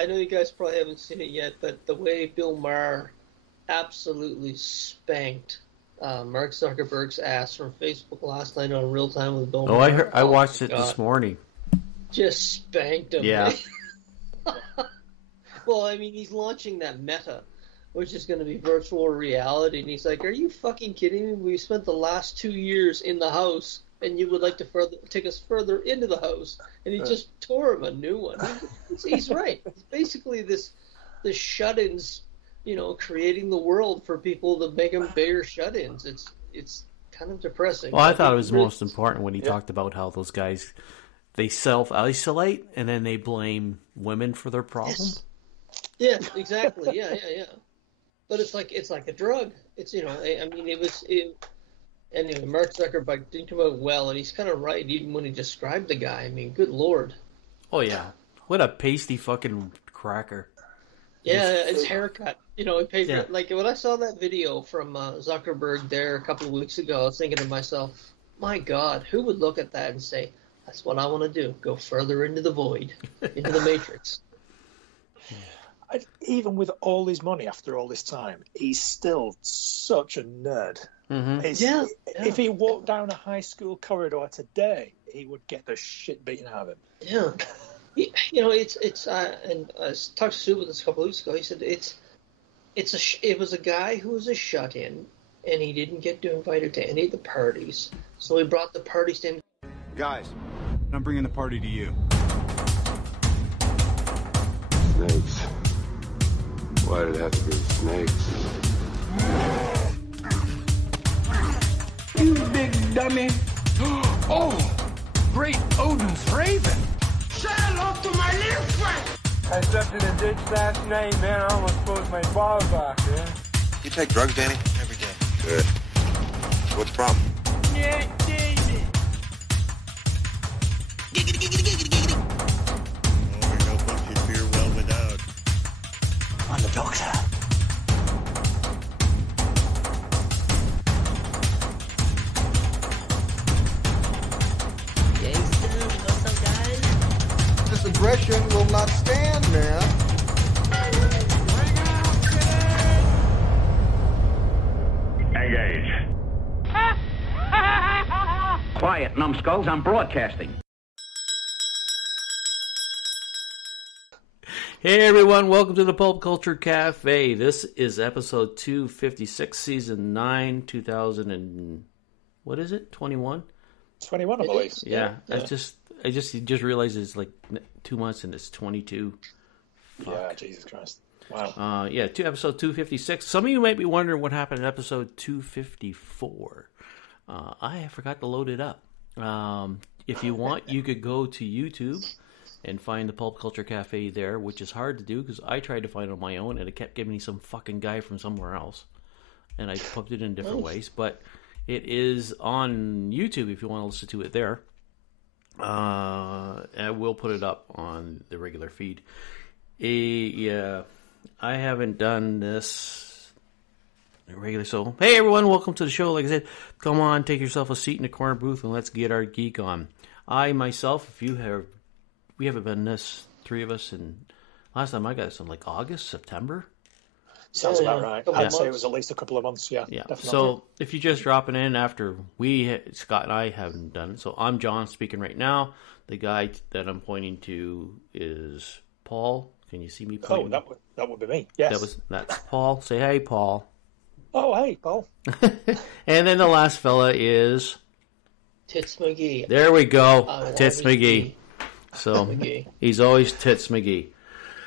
I know you guys probably haven't seen it yet, but the way Bill Maher absolutely spanked Mark Zuckerberg's ass from Facebook last night on Real Time with Bill Maher. I watched it this morning. Just spanked him. Yeah. Well, I mean, he's launching that Meta, which is going to be virtual reality, and he's like, "Are you fucking kidding me? We spent the last 2 years in the house, and you would like to take us further into the house?" And he just tore him a new one. He's right. It's basically the shut-ins, creating the world for people to make them bigger shut-ins. It's kind of depressing. Well, I thought it was most important when he talked about how those guys, they self-isolate and then they blame women for their problems. Yes, exactly. Yeah. But it's like a drug. It's anyway. Mark Zuckerberg didn't come out well, and he's kind of right. Even when he described the guy, I mean, good lord. Oh yeah, what a pasty fucking cracker. Yeah, his haircut. He paid for, like when I saw that video from Zuckerberg there a couple of weeks ago, I was thinking to myself, my God, who would look at that and say, "That's what I want to do: go further into the void, into the matrix." Even with all his money after all this time, he's still such a nerd. Mm-hmm. If he walked down a high school corridor today, he would get the shit beaten out of him. Yeah. And I talked to Sue with this a couple of weeks ago. He said it was a guy who was a shut-in, and he didn't get invited to any of the parties, so he brought the parties to him. Guys, I'm bringing the party to you. Snakes. Why did it have to be snakes? You big dummy. Oh, great Odin's raven. Say hello to my little friend. I stepped in a ditch last night, man. I almost closed my balls off, man. You take drugs, Danny? Every day. Good. What's the problem? Yeah, David. Giggity, giggity, giggity, giggity. Oh, we know what you fear well without. I'm the doctor. What's up, guys? This aggression will not stand, man. Engage. Quiet, numbskulls. I'm broadcasting. Hey everyone, welcome to the Pulp Culture Cafe. This is episode 256, season 9, 2000 and... what is it? 21? 21, I believe. Yeah. I just realized it's like 2 months and it's 22. Fuck. Yeah, Jesus Christ. Wow. Episode 256. Some of you might be wondering what happened in episode 254. I forgot to load it up. If you want, you could go to YouTube and find the Pulp Culture Cafe there, which is hard to do because I tried to find it on my own and it kept giving me some fucking guy from somewhere else. And I put it in different ways, but it is on YouTube if you want to listen to it there. And we'll put it up on the regular feed. I haven't done this regular, so hey everyone, welcome to the show. Like I said, come on, take yourself a seat in the corner booth and let's get our geek on. I myself, we haven't been this, three of us, and last time I got this in like August, September. Sounds about right. I'd say it was at least a couple of months, yeah. Definitely. So if you're just dropping in after Scott and I haven't done it, so I'm John speaking right now. The guy that I'm pointing to is Paul. Can you see me pointing? Oh, that would be me, yes. That's Paul. Say hey, Paul. Oh, hey, Paul. And then the last fella is... Tits McGee. There we go. Tits McGee. So he's always Tits McGee.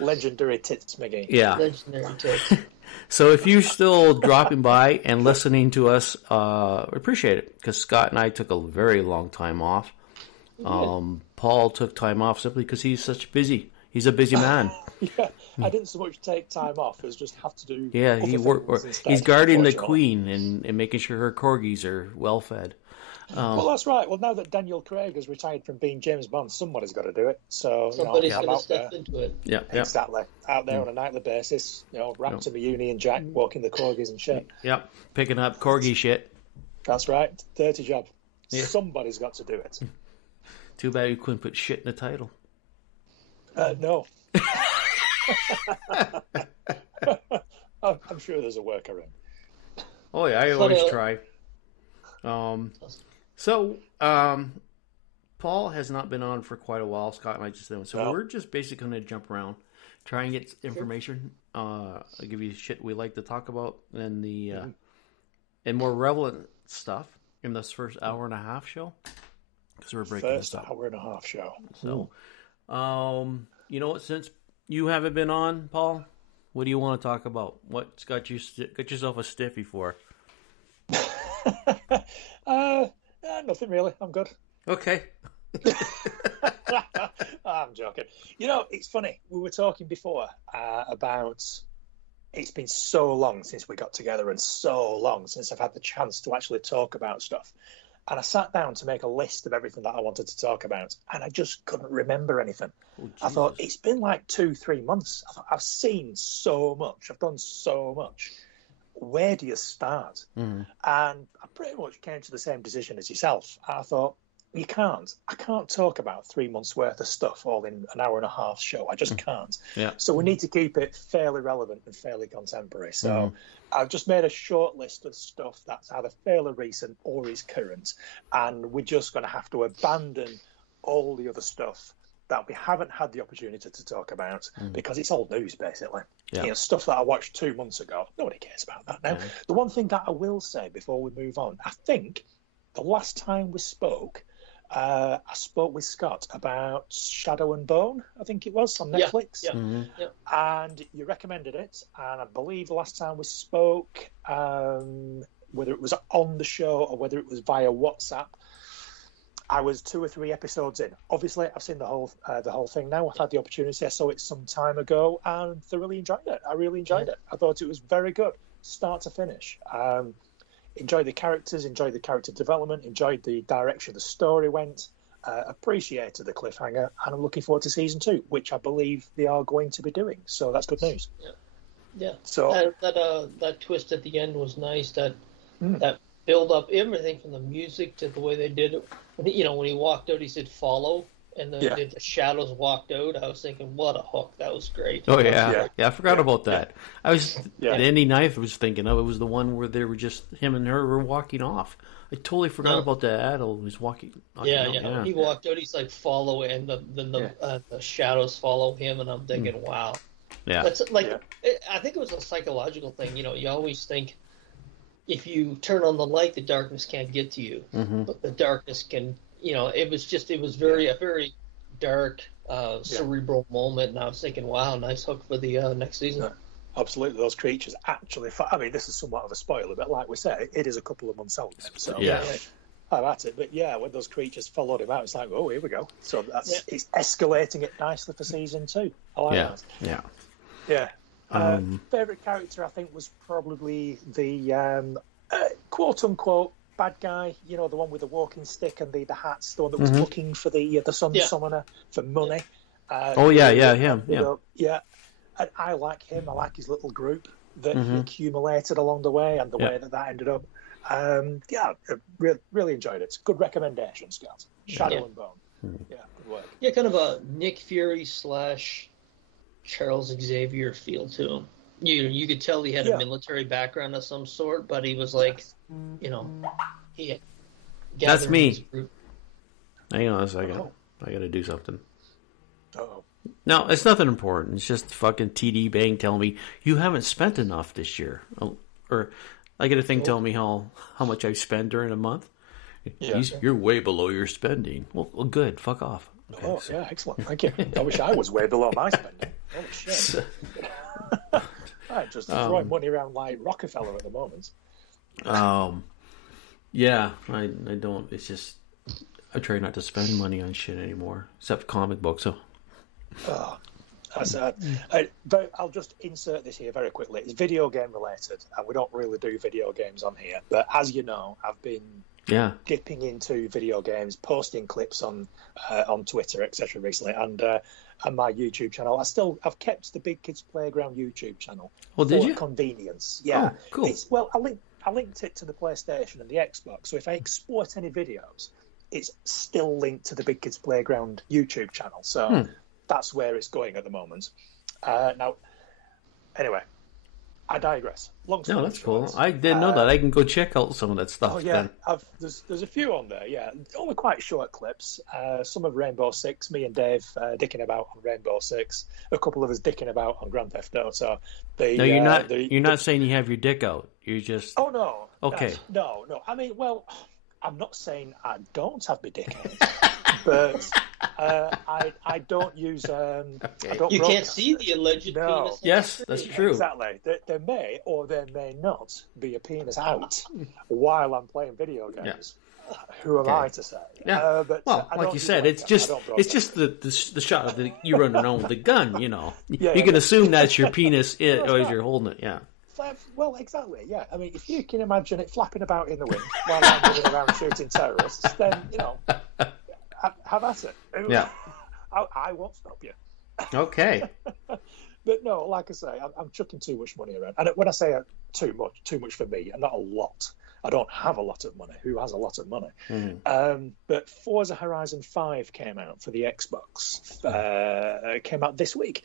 Legendary Tits McGee. Yeah. Legendary Tits. So if you're still dropping by and listening to us, appreciate it, because Scott and I took a very long time off. Paul took time off simply because he's a busy man. Yeah, I didn't so much take time off as just have to do. Yeah, he's guarding the queen and making sure her corgis are well fed. Well, that's right. Well, now that Daniel Craig has retired from being James Bond, somebody's got to do it. So somebody's going to step into it. Yeah, exactly. Out there on a nightly basis, wrapped in the Union Jack, walking the corgis and shit. Yep, picking up corgi shit. That's right. Dirty job. Yeah. Somebody's got to do it. Too bad you couldn't put shit in the title. No. I'm sure there's a workaround. Oh yeah, I always try. Paul has not been on for quite a while. Scott and I just did, so we're just basically going to jump around, try and get information. I'll give you shit we like to talk about, and the and more relevant stuff in this first hour and a half show, because we're breaking this up. Hour and a half show. So, you know what? Since you haven't been on, Paul, what do you want to talk about? What's got yourself a stiffy for? Nothing really. I'm good. Okay. I'm joking. You know, it's funny. We were talking before about it's been so long since we got together and so long since I've had the chance to actually talk about stuff. And I sat down to make a list of everything that I wanted to talk about, and I just couldn't remember anything. I thought, it's been like 2-3 months. I thought, I've seen so much. I've done so much. Where do you start? And I pretty much came to the same decision as yourself. I thought, I can't talk about 3 months worth of stuff all in an hour and a half show. I just can't. Yeah. So we need to keep it fairly relevant and fairly contemporary. So I've just made a short list of stuff that's either fairly recent or is current. And we're just going to have to abandon all the other stuff that we haven't had the opportunity to talk about because it's old news, basically. Yeah. You know, stuff that I watched 2 months ago. Nobody cares about that now. The one thing that I will say before we move on, I think the last time we spoke, I spoke with Scott about Shadow and Bone, I think it was, on Netflix. Yeah. And you recommended it. And I believe the last time we spoke, whether it was on the show or whether it was via WhatsApp, I was 2 or 3 episodes in. Obviously, I've seen the whole thing now. I've had the opportunity. I saw it some time ago and thoroughly enjoyed it. I really enjoyed it. I thought it was very good, start to finish. Enjoyed the characters, enjoyed the character development, enjoyed the direction the story went, appreciated the cliffhanger, and I'm looking forward to season 2, which I believe they are going to be doing. So that's good news. Yeah. So that twist at the end was nice. That build up, everything from the music to the way they did it. When he walked out, he said "follow," and the shadows walked out. I was thinking, what a hook! That was great. Oh yeah. I forgot about that. I was Andy Knife was thinking of it was the one where they were just him and her were walking off. I totally forgot about the adult who was walking. When he walked out, he's like follow, and then the shadows follow him, and I'm thinking, wow. Yeah, that's like I think it was a psychological thing. You always think, if you turn on the light, the darkness can't get to you. But the darkness can, it was a very dark, cerebral moment. And I was thinking, wow, nice hook for the next season. Absolutely. Those creatures actually, I mean, this is somewhat of a spoiler, but like we said, it is a couple of months old now. So I'm at it. But when those creatures followed him out, it's like, oh, here we go. So it's escalating it nicely for season 2. I like that. Yeah. Favorite character, I think, was probably the quote-unquote bad guy. The one with the walking stick and the hats, the one that was looking for the sun summoner for money. Him. And I like him. I like his little group that he accumulated along the way and the way that ended up. Really enjoyed it. It's a good recommendation, Scott. Shadow and Bone. Yeah, good work. Yeah, kind of a Nick Fury / Charles Xavier feel to him. You could tell he had a military background of some sort, but he was like, he. That's me. Hang on a second. I got to do something. Uh-oh. No, it's nothing important. It's just fucking TD Bang telling me you haven't spent enough this year, or I get a thing telling me how much I've spent during a month. You're way below your spending. Well, good. Fuck off. Okay, excellent. Thank you. I wish I was way below my spending. Holy shit. I'm just throwing money around like Rockefeller at the moment. I don't. It's just I try not to spend money on shit anymore, except comic books. So. I'll just insert this here very quickly. It's video game related, and we don't really do video games on here. But as you know, I've been dipping into video games, posting clips on Twitter, etc. recently, and my YouTube channel. I've kept the Big Kids Playground YouTube channel for convenience. Yeah, cool. I linked it to the PlayStation and the Xbox, so if I export any videos, it's still linked to the Big Kids Playground YouTube channel. So that's where it's going at the moment. Now, Anyway, I digress. Long story No, that's short, cool. I didn't know that. I can go check out some of that stuff. Oh yeah, then. there's a few on there. Yeah, only quite short clips. Some of Rainbow Six. Me and Dave dicking about on Rainbow Six. A couple of us dicking about on Grand Theft Auto. No, you're not. You're not saying you have your dick out. You're just. Oh no. Okay. No. I mean, well, I'm not saying I don't have my dick out, but I don't use. Okay. I don't You can't broadcast see it. the alleged No. penis. Yes, that's true. Exactly. There may or there may not be a penis out while I'm playing video games. Who am I to say? Yeah. But, well, I like don't you do said, it's just the shot of you running around with the gun. You know, you can assume that's your penis as you're holding it. Yeah. Well, exactly. Yeah. I mean, if you can imagine it flapping about in the wind while I'm running around shooting terrorists, then have at it. Yeah. I won't stop you. Okay. But no, like I say, I'm chucking too much money around. And when I say too much for me, and not a lot. I don't have a lot of money. Who has a lot of money? But Forza Horizon 5 came out for the Xbox. It came out this week.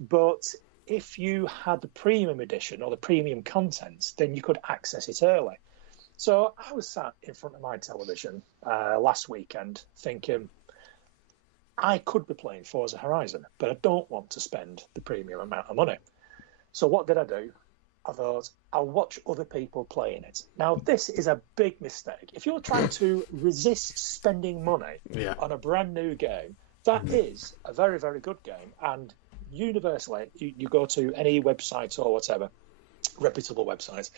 But if you had the premium edition or the premium content, then you could access it early. So I was sat in front of my television last weekend thinking, I could be playing Forza Horizon, but I don't want to spend the premium amount of money. So what did I do? I thought, I'll watch other people playing it. Now, this is a big mistake. If you're trying to resist spending money on a brand new game, that is a very, very good game. And universally, you go to any website or whatever, reputable website,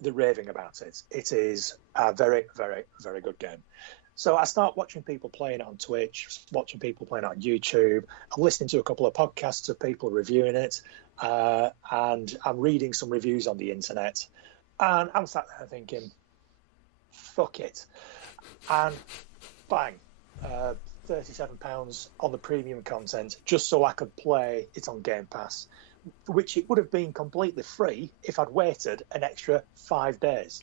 they're raving about it. It is a very, very, very good game. So I start watching people playing it on Twitch, watching people playing it on YouTube. I'm listening to a couple of podcasts of people reviewing it, and I'm reading some reviews on the internet. And I'm sat there thinking, fuck it. And bang, £37 on the premium content just so I could play it on Game Pass, which it would have been completely free if I'd waited an extra 5 days.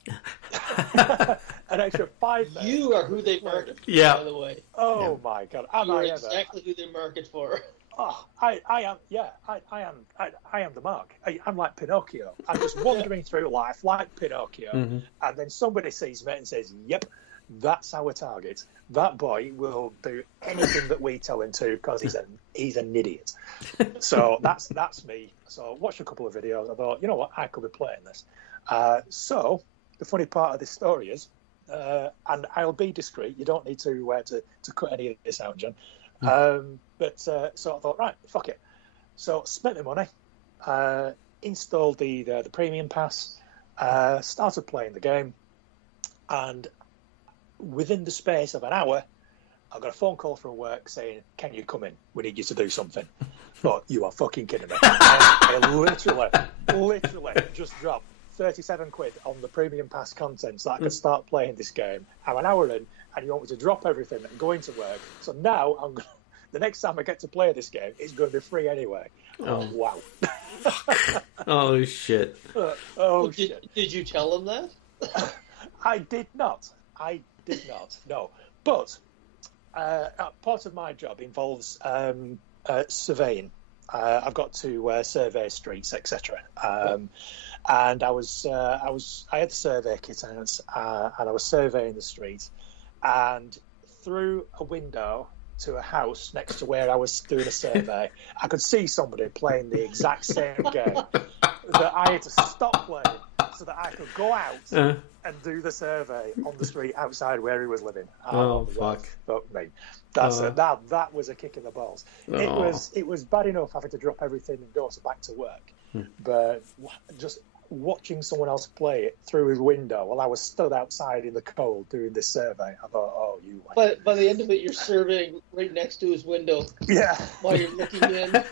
An extra 5 days. You are who they market for, by the way. Oh my God. Am you are I ever? exactly who they market for. Oh, I am. Yeah, I am the mark. I'm like Pinocchio. I'm just wandering through life like Pinocchio, and then somebody sees me and says, "Yep, that's our target. That boy will do anything that we tell him to because he's an idiot." So that's me. So I watched a couple of videos. I thought, you know what, I could be playing this. So the funny part of this story is, and I'll be discreet. You don't need to cut any of this out, John. But so I thought, right, fuck it. So spent my money, installed the premium pass, started playing the game, and within the space of an hour, I got a phone call from work saying, "Can you come in? We need you to do something." But you are fucking kidding me. I literally just dropped 37 quid on the premium pass content so I could start playing this game. I'm an hour in, and you want me to drop everything and go into work. So now the next time I get to play this game, it's going to be free anyway. Oh wow. Oh shit. Shit. Did you tell him that? I did not. No. But part of my job involves surveying. I've got to survey streets, etc. And I had the survey kit out, and I was surveying the street, and through a window to a house next to where I was doing a survey, I could see somebody playing the exact same game that I had to stop playing so that I could go out and do the survey on the street outside where he was living. Oh fuck me. That was a kick in the balls. It was bad enough having to drop everything and go back to work, but just watching someone else play it through his window while I was stood outside in the cold doing this survey, I thought, oh, you. But by the end of it, you're surveying right next to his window. Yeah. While you're looking in.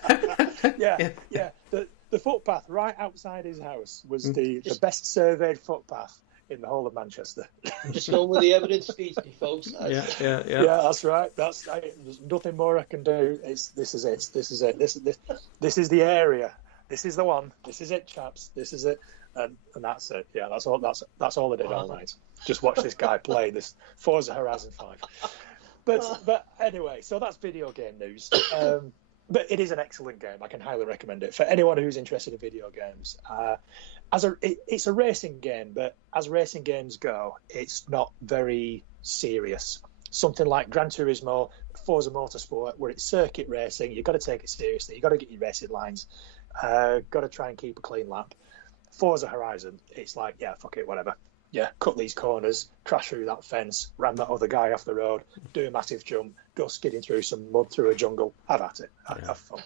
Yeah. The footpath right outside his house was the best surveyed footpath in the whole of Manchester. Just going where the evidence feeds me, folks. Yeah, that's right. There's nothing more I can do. This is it. This is the area. This is the one. This is it, chaps. This is it. And that's it. Yeah, that's all. That's all I did all night. Just watch this guy play this Forza Horizon 5. But anyway, so that's video game news. But it is an excellent game. I can highly recommend it for anyone who's interested in video games. It's a racing game, but as racing games go, it's not very serious. Something like Gran Turismo, Forza Motorsport, where it's circuit racing, you've got to take it seriously. You've got to get your racing lines. Got to try and keep a clean lap. Forza Horizon, it's like, yeah, fuck it, whatever. Yeah, cut these corners, crash through that fence, ram that other guy off the road, do a massive jump, go skidding through some mud through a jungle. Have at it. Have fun.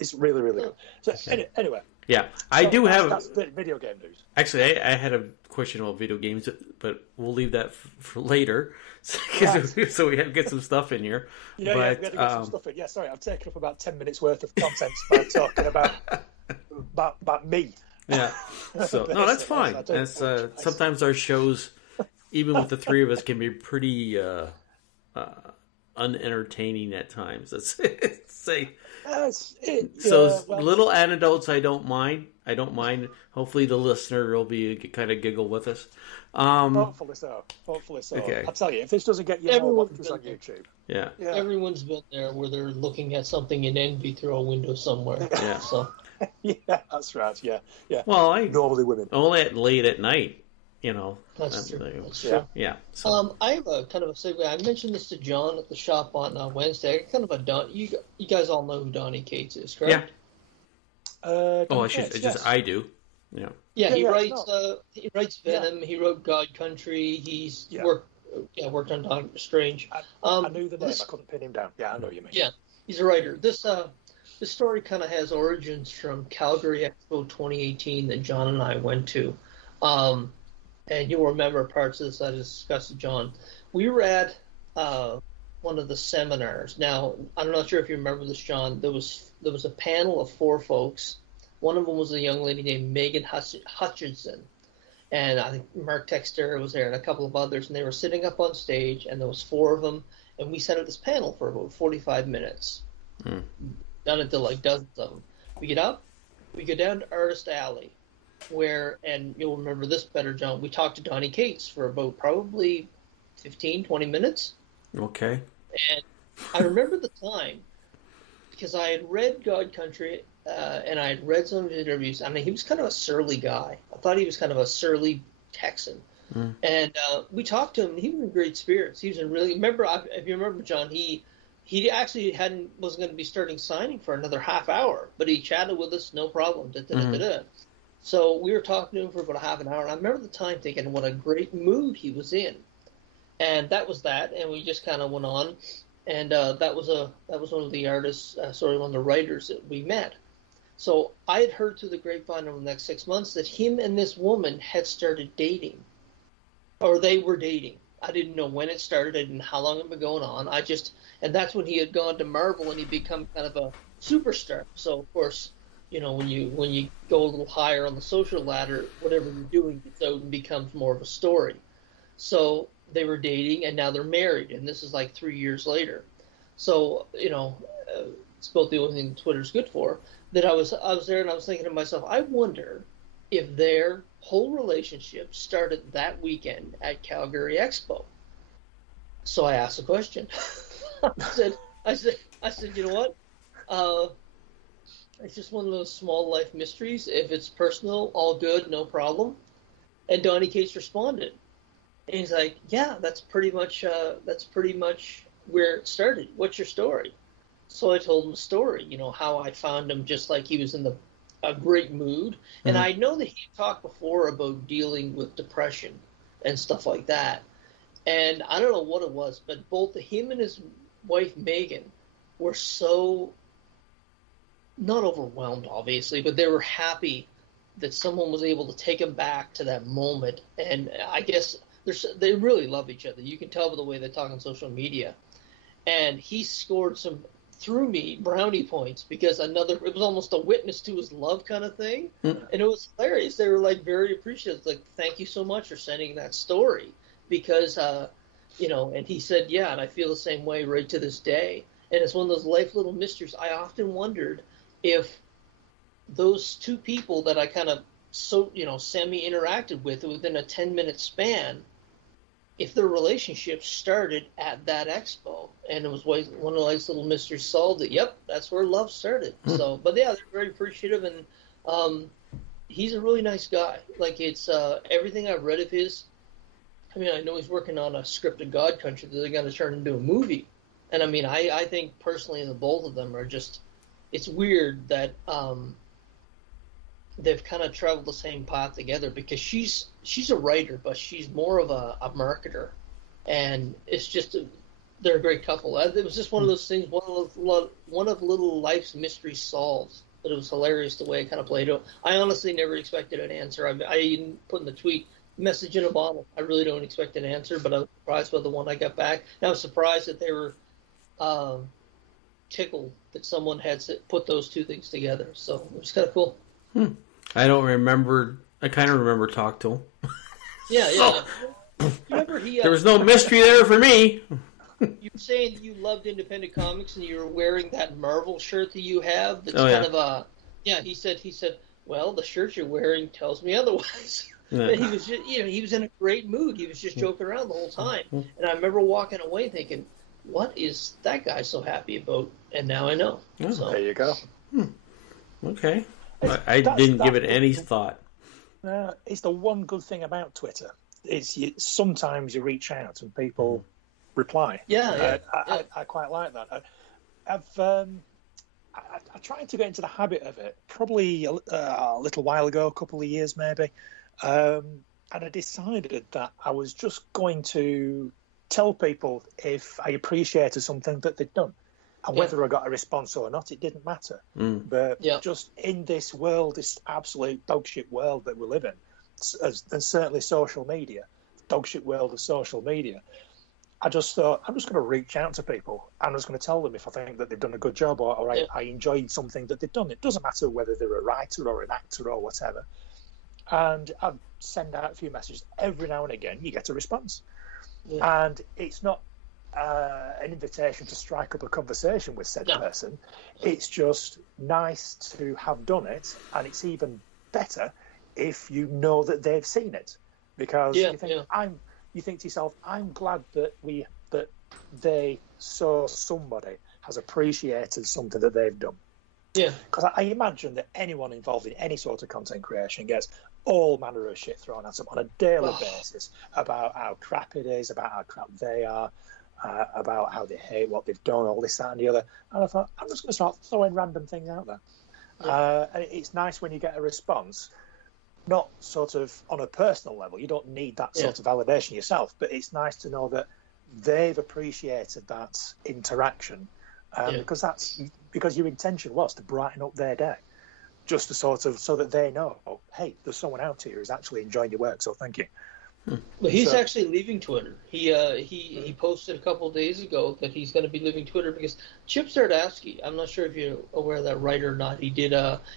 It's really, really good. So anyway. Yeah, I do have... That's the video game news. Actually, I had a question about video games, but we'll leave that for later, so we have to get some stuff in here. Yeah, we had to get some stuff in. Yeah, sorry, I've taken up about 10 minutes worth of content by talking about me. Yeah, so no, that's fine. That's, sometimes our shows, even with the three of us, can be pretty unentertaining at times. Let's say. Little anecdotes I don't mind. Hopefully the listener will be kind of giggle with us. Hopefully so. Okay. I'll tell you, if this doesn't get you more watchers on YouTube. Yeah. Everyone's been there where they're looking at something in envy through a window somewhere. Yeah. So. Yeah, that's right. Yeah. Well, normally women. Only at late at night, That's true. Yeah. So. I have a kind of a segue. I mentioned this to John at the shop on Wednesday. Kind of a you guys all know who Donny Gates is, correct? Yeah. I do. Yeah. Yeah, he writes Venom. Yeah. He wrote God Country. He's worked on Doctor Strange. I knew the name. I couldn't pin him down. Yeah, I know what you mean. Yeah, he's a writer. This story kind of has origins from Calgary Expo 2018 that John and I went to. And you'll remember parts of this I discussed with John. We were at one of the seminars. Now, I'm not sure if you remember this, John. There was a panel of 4 folks. One of them was a young lady named Megan Hutchinson. And I think Mark Texter was there and a couple of others. And they were sitting up on stage, and there was 4 of them. And we sat at this panel for about 45 minutes. Done it to like dozens of them. We get up, we go down to Artist Alley, and you'll remember this better, John, we talked to Donny Gates for about probably 15, 20 minutes. Okay. And I remember the time, because I had read God Country, and I had read some of his interviews. I mean, he was kind of a surly guy. I thought he was kind of a surly Texan. And we talked to him, and he was in great spirits. He was in really, if you remember, John, he actually wasn't going to be starting signing for another half hour, but he chatted with us, no problem. So we were talking to him for about a half an hour, and I remember the time thinking what a great mood he was in. And that was that, and we just kind of went on, and that was one of the artists, one of the writers that we met. So I had heard through the grapevine over the next 6 months that him and this woman had started dating, or they were dating. I didn't know when it started. I didn't know how long it had been going on. And that's when he had gone to Marvel and he'd become kind of a superstar. So of course, when you go a little higher on the social ladder, whatever you're doing gets out and becomes more of a story. So they were dating, and now they're married, and this is like 3 years later. So it's about the only thing Twitter's good for. That I was there, and I was thinking to myself, I wonder if their whole relationship started that weekend at Calgary Expo. So I asked the question. I said, you know what? It's just one of those small life mysteries. If it's personal, all good, no problem. And Donny Gates responded, and he's like, "Yeah, that's pretty much where it started. What's your story?" So I told him the story. How I found him, just like he was in a great mood, and I know that he talked before about dealing with depression and stuff like that. And I don't know what it was, but both him and his wife Megan were so not overwhelmed, obviously, but they were happy that someone was able to take them back to that moment. And I guess they really love each other. You can tell by the way they talk on social media. And he scored some, through me, brownie points because it was almost a witness to his love kind of thing. And it was hilarious. They were like very appreciative. Like, thank you so much for sending that story because, and he said, yeah, and I feel the same way right to this day. And it's one of those life little mysteries. I often wondered if those two people that I kind of semi-interacted with within a 10-minute span, if their relationship started at that expo, and it was one of those little mysteries solved, that yep, that's where love started. So, but yeah, they're very appreciative, and he's a really nice guy. Like, it's everything I've read of his. I mean, I know he's working on a script of God Country that they're going to turn into a movie, and I mean, I think personally the both of them are just. It's weird that they've kind of traveled the same path together, because she's a writer, but she's more of a marketer, and it's just they're a great couple. It was just one of those things, one of little life's mysteries solved. But it was hilarious the way it kind of played out. I honestly never expected an answer. I even put in the tweet, message in a bottle. I really don't expect an answer, but I was surprised by the one I got back. And I was surprised that they were tickled that someone had put those two things together. So it was kind of cool. I don't remember. I kind of remember talk to him. Yeah. You remember there was no mystery there for me. You were saying you loved independent comics, and you were wearing that Marvel shirt that you have. That's kind of a He said, well, the shirt you're wearing tells me otherwise. Yeah. He was just, he was in a great mood. He was just joking around the whole time. And I remember walking away thinking, what is that guy so happy about? And now I know. Oh, so. There you go. Okay. I didn't give it any thought. It's the one good thing about Twitter. Sometimes you reach out and people reply. Yeah. I quite like that. I tried to get into the habit of it probably a little while ago, a couple of years maybe, and I decided that I was just going to tell people if I appreciated something that they'd done. And whether I got a response or not, it didn't matter. But just in this world, this absolute dogshit world that we live in, and certainly social media, dogshit world of social media, I just thought, I'm just going to reach out to people. I'm just going to tell them if I think that they've done a good job or I enjoyed something that they've done. It doesn't matter whether they're a writer or an actor or whatever. And I send out a few messages. Every now and again, you get a response. Yeah. And it's not an invitation to strike up a conversation with said person. It's just nice to have done it, and it's even better if you know that they've seen it, because you think to yourself, I'm glad that they saw somebody has appreciated something that they've done. Yeah, because I imagine that anyone involved in any sort of content creation gets all manner of shit thrown at them on a daily basis about how crap it is, about how crap they are, about how they hate what they've done, all this, that, and the other. And I thought, I'm just going to start throwing random things out there. And it's nice when you get a response, not sort of on a personal level. You don't need that sort of validation yourself, but it's nice to know that they've appreciated that interaction, because your intention was to brighten up their day, just to sort of so that they know, hey, there's someone out here who's actually enjoying your work, so thank you. Well, he's actually leaving Twitter. He posted a couple of days ago that he's going to be leaving Twitter because Chip Zdarsky, I'm not sure if you're aware of that writer or not. He did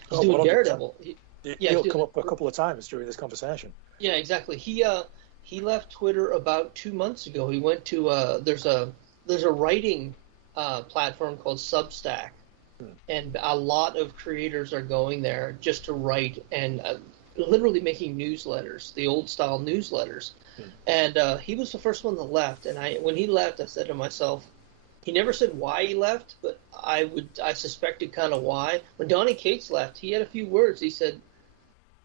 he's doing Daredevil. He'll come up a couple of times during this conversation. Yeah, exactly. He left Twitter about 2 months ago. He went to there's a writing platform called Substack, and a lot of creators are going there just to write and literally making newsletters, the old style newsletters. And he was the first one that left. And when he left, I said to myself, he never said why he left, but I suspected kind of why. When Donny Gates left, he had a few words. He said,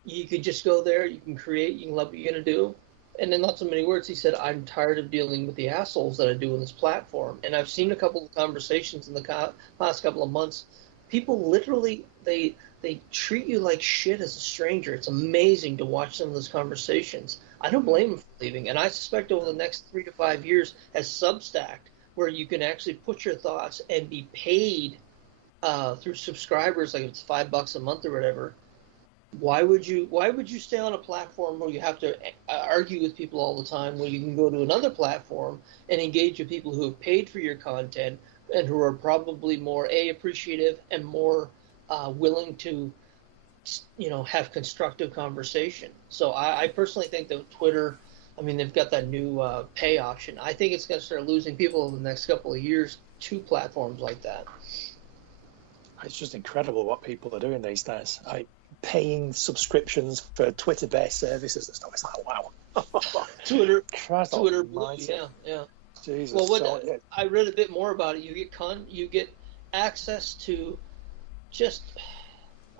you could just go there, you can create, you can love what you're going to do. And in not so many words, he said, I'm tired of dealing with the assholes that I do on this platform. And I've seen a couple of conversations in the past couple of months. People literally, they treat you like shit as a stranger. It's amazing to watch some of those conversations. I don't blame them for leaving. And I suspect over the next 3 to 5 years, as Substack, where you can actually put your thoughts and be paid through subscribers, like it's $5 a month or whatever. Why would you stay on a platform where you have to argue with people all the time, when you can go to another platform and engage with people who have paid for your content and who are probably more appreciative and more willing to, have constructive conversation. So I personally think that Twitter, I mean, they've got that new pay option. I think it's going to start losing people over the next couple of years to platforms like that. It's just incredible what people are doing these days. Paying subscriptions for Twitter-based services and stuff. It's like, wow. Twitter, Christ Twitter Blue, almighty. yeah. Jesus. Well, I read a bit more about it. You get access to just,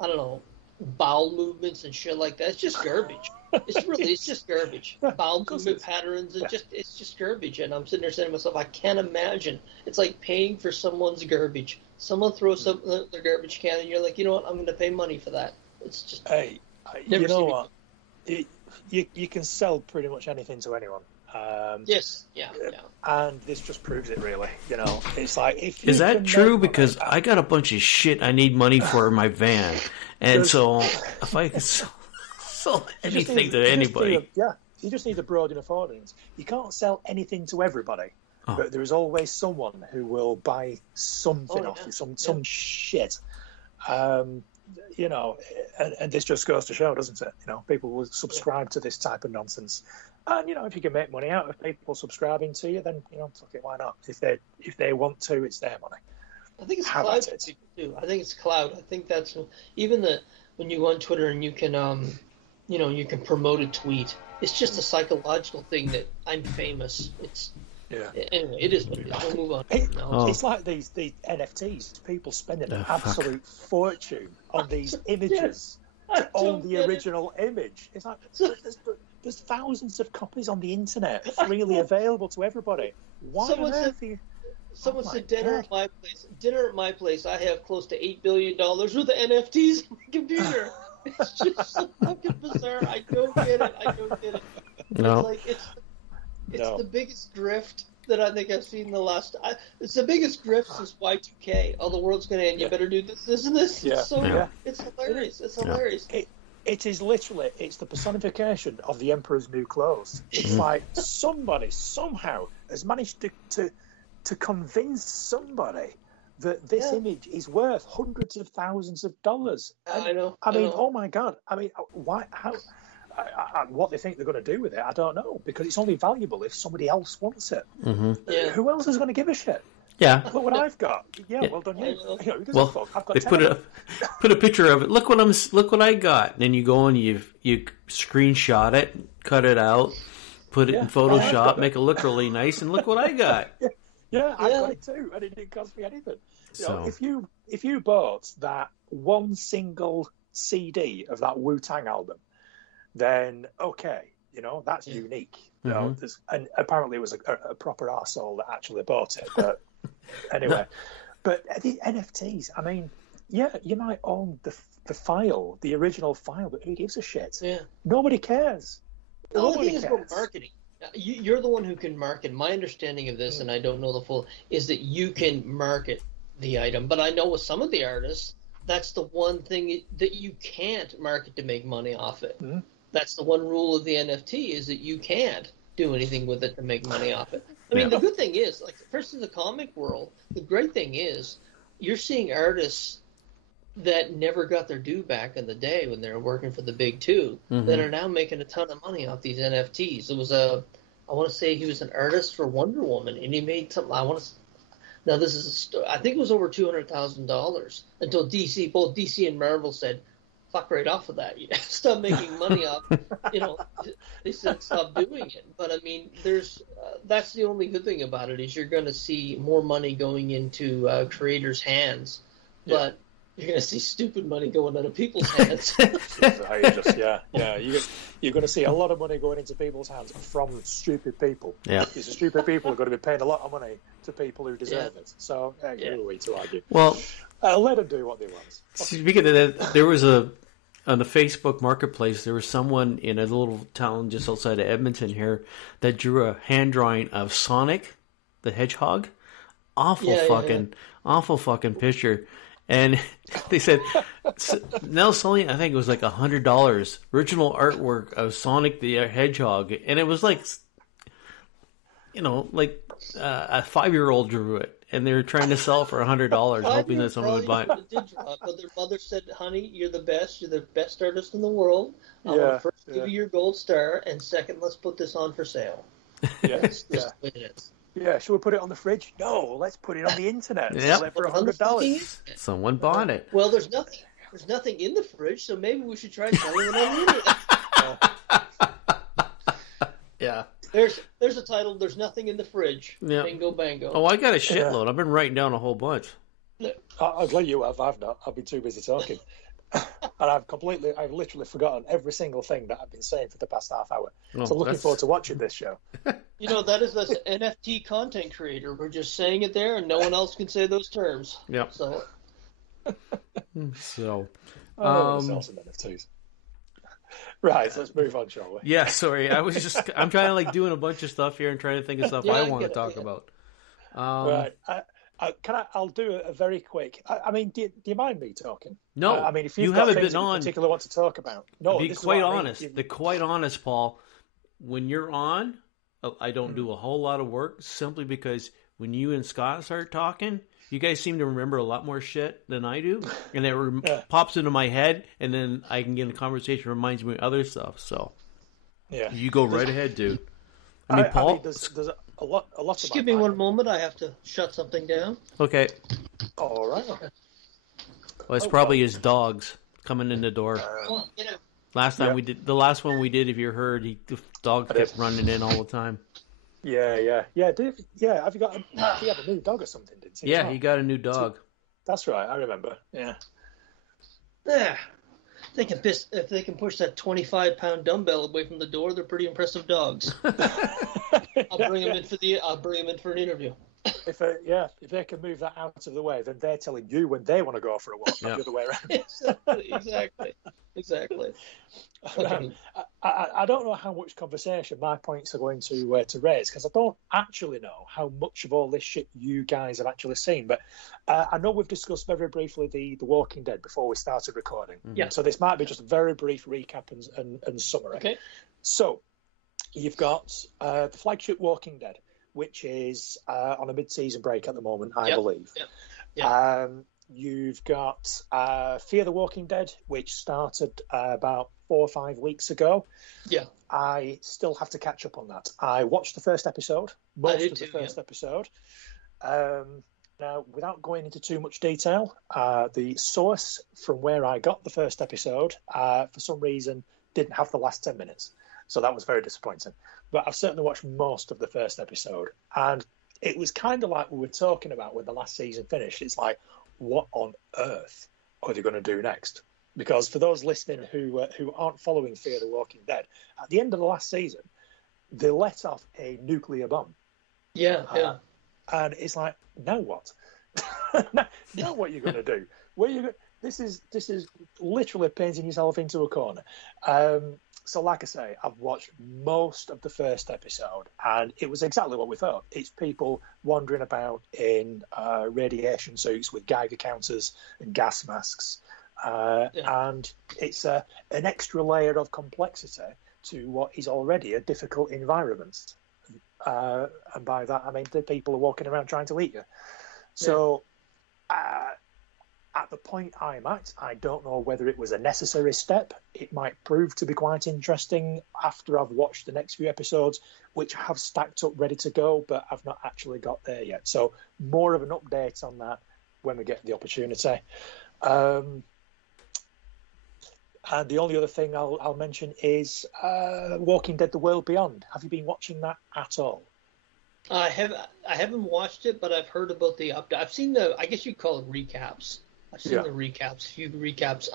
I don't know, bowel movements and shit like that. It's just garbage. It's just garbage. Bowel movement patterns and it's just garbage. And I'm sitting there saying to myself, I can't imagine. It's like paying for someone's garbage. Someone throws their garbage can, and you're like, you know what? I'm going to pay money for that. It's just. Hey, you know what? You can sell pretty much anything to anyone. Yes, yeah. And this just proves it, really. You know, it's like if you is that true? Because I got a bunch of shit I need money for in my van, and so if I could sell anything to anybody, you just need a broad enough audience. You can't sell anything to everybody, but there is always someone who will buy something off you, some shit. You know, and this just goes to show, doesn't it? You know, people will subscribe to this type of nonsense. And, you know, if you can make money out of people subscribing to you, then, you know, fuck it, why not? If they want to, it's their money. I think it's cloud too. I think it's cloud. I think that's even when you go on Twitter and you can, you know, you can promote a tweet. It's just a psychological thing that I'm famous. Anyway, it is what it is. We'll move on. It's like these NFTs. People spending an absolute fortune on these images to own the original image. It's like there's thousands of copies on the internet freely available to everybody. Why on earth are you... Someone said dinner at my place. Dinner at my place. I have close to $8 billion worth of NFTs on my computer. It's just so fucking bizarre. I don't get it. No. It's the biggest grift that I think I've seen in the last. It's the biggest grift since Y2K. Oh, the world's going to end. You better do this and this. Yeah. It's hilarious. It's hilarious. It is literally, it's the personification of the Emperor's New Clothes. It's like somebody somehow has managed to convince somebody that this image is worth hundreds of thousands of dollars. And, I know. Oh my God. I mean, why? How? What they think they're going to do with it, I don't know, because it's only valuable if somebody else wants it. Mm-hmm. Yeah. Who else is going to give a shit? Yeah. Look what I've got. Yeah, well done you. I've got they put a picture of it. Look what I got. And then you go and you screenshot it, cut it out, put it in Photoshop, make it look really nice, and look what I got. Yeah, I got it too, and it didn't cost me anything. You know, if you bought that one single CD of that Wu-Tang album, then okay, you know, that's unique. You know, and apparently it was a proper arsehole that actually bought it. But anyway, but the NFTs, I mean, you might own the file, the original file, but who gives a shit? Yeah. Nobody cares. The whole thing is about marketing. You're the one who can market. My understanding of this, and I don't know the full, is that you can market the item. But I know with some of the artists, that's the one thing that you can't market to make money off it. Mm-hmm. That's the one rule of the NFT, is that you can't do anything with it to make money off it. I mean, the good thing is, like, first in the comic world, the great thing is you're seeing artists that never got their due back in the day when they were working for the big two that are now making a ton of money off these NFTs. It was I want to say he was an artist for Wonder Woman, and he made something. Now this is I think it was over $200,000 until both DC and Marvel said, fuck right off of that. You stop making money off. You know, they said stop doing it. But I mean, that's the only good thing about it, is you're going to see more money going into creators' hands, but you're going to see stupid money going out of people's hands. You're going to see a lot of money going into people's hands from stupid people. Yeah, because the stupid people are going to be paying a lot of money to people who deserve it. So who are we to argue? Well, let them do what they want. Speaking of that, there was on the Facebook Marketplace, there was someone in a little town just outside of Edmonton here that drew a hand drawing of Sonic the Hedgehog. Awful fucking picture. And they said, now selling, I think it was like $100, original artwork of Sonic the Hedgehog. And it was like, you know, like a 5-year-old drew it. And they were trying to sell it for $100, hoping that someone would buy it. But their mother said, honey, you're the best artist in the world. I want to first give you your gold star, and second, let's put this on for sale. That's just the way it is. Yeah, should we put it on the fridge? No, let's put it on the internet. Sell it for $100. Someone bought it. Well, there's nothing in the fridge, so maybe we should try selling it on the internet. There's a title. There's nothing in the fridge. Yeah. Bingo bango. Oh, I got a shitload. I've been writing down a whole bunch. I'm glad you have. I've not. I've been too busy talking. And I've literally forgotten every single thing that I've been saying for the past half hour. So looking forward to watching this show. You know, that is an NFT content creator. We're just saying it there, and no one else can say those terms. Yep. So. Sell some NFTs. Right, let's move on, shall we? Yeah, sorry. I'm trying to like doing a bunch of stuff here and trying to think of stuff I want to talk about. Right. I'll do a very quick. I mean, do you mind me talking? No. I mean, if you got haven't things been that you on, particularly want to talk about. No, be quite honest. The quite honest, Paul. When you're on, I don't do a whole lot of work simply because when you and Scott start talking, you guys seem to remember a lot more shit than I do, and it pops into my head, and then I can get in a conversation reminds me of other stuff. So, you go right ahead, dude. I mean, Paul, there's a lot. Just give me one moment. I have to shut something down. Okay. All right. Well, it's probably his dogs coming in the door. Last time we did the last one we did, if you heard, the dog kept running in all the time. Yeah. Have you got? He had a new dog or something, didn't he? Yeah, he got a new dog. That's right. I remember. Yeah. If they can push that 25-pound dumbbell away from the door, they're pretty impressive dogs. I'll bring them in for an interview. If they can move that out of the way, then they're telling you when they want to go for a walk, not the other way around. Exactly. I don't know how much conversation my points are going to raise, because I don't actually know how much of all this shit you guys have actually seen. But I know we've discussed very briefly the Walking Dead before we started recording. Yeah. So this might be just a very brief recap and summary. Okay. So you've got the flagship Walking Dead, which is on a mid-season break at the moment, I believe. Yep. You've got Fear the Walking Dead, which started about 4 or 5 weeks ago. Yeah. I still have to catch up on that. I watched the first episode, episode. Now, without going into too much detail, the source from where I got the first episode, for some reason, didn't have the last 10 minutes. So that was very disappointing. But I've certainly watched most of the first episode. And it was kind of like we were talking about when the last season finished. It's like, what on earth are they going to do next? Because for those listening who aren't following Fear the Walking Dead, at the end of the last season, they let off a nuclear bomb. Yeah. And it's like, now what? Now what are you going to do? This is literally painting yourself into a corner. So like I say, I've watched most of the first episode, and it was exactly what we thought. It's people wandering about in radiation suits with Geiger counters and gas masks. And it's an extra layer of complexity to what is already a difficult environment. And by that, I mean the people are walking around trying to eat you. So at the point I'm at, I don't know whether it was a necessary step. It might prove to be quite interesting after I've watched the next few episodes, which I have stacked up ready to go, but I've not actually got there yet. So more of an update on that when we get the opportunity. And the only other thing I'll mention is Walking Dead: The World Beyond. Have you been watching that at all? I haven't watched it, but I've heard about the update. I've seen I guess you'd call it recaps. I've seen the recaps, a few recaps.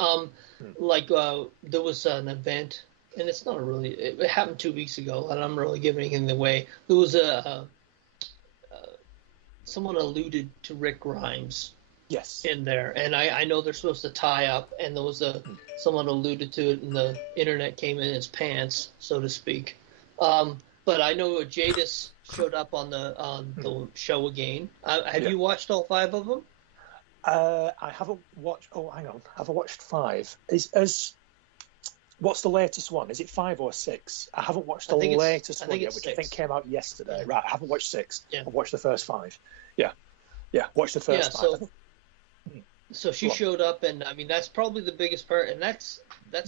There was an event, and it's not really. It happened 2 weeks ago, and I'm really giving anything away. There was someone alluded to Rick Grimes. Yes. In there, and I know they're supposed to tie up, and there was someone alluded to it, and the internet came in its pants, so to speak. But I know Jadis showed up on the show again. Have you watched all 5 of them? I haven't watched. Oh, hang on. Have I watched 5? What's the latest one? Is it 5 or 6? I haven't watched the latest one yet, which 6. I think came out yesterday. Yeah. Right, I haven't watched 6. Yeah. I've watched the first 5. Yeah, watched the first 5. So she showed up, and I mean that's probably the biggest part, and that's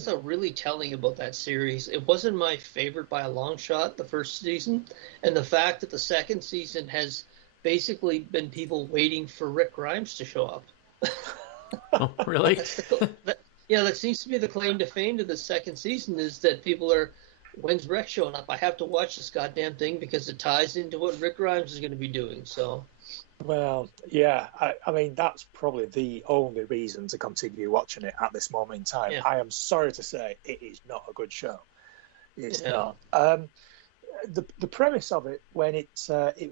a really telling about that series. It wasn't my favorite by a long shot, the first season, and the fact that the second season has basically been people waiting for Rick Grimes to show up. Oh, really? That seems to be the claim to fame to the second season, is that people are when's Rex showing up? I have to watch this goddamn thing because it ties into what Rick Grimes is going to be doing. So, well, yeah, I mean, that's probably the only reason to continue watching it at this moment in time. Yeah. I am sorry to say it is not a good show. It's Yeah. not. The premise of it, when it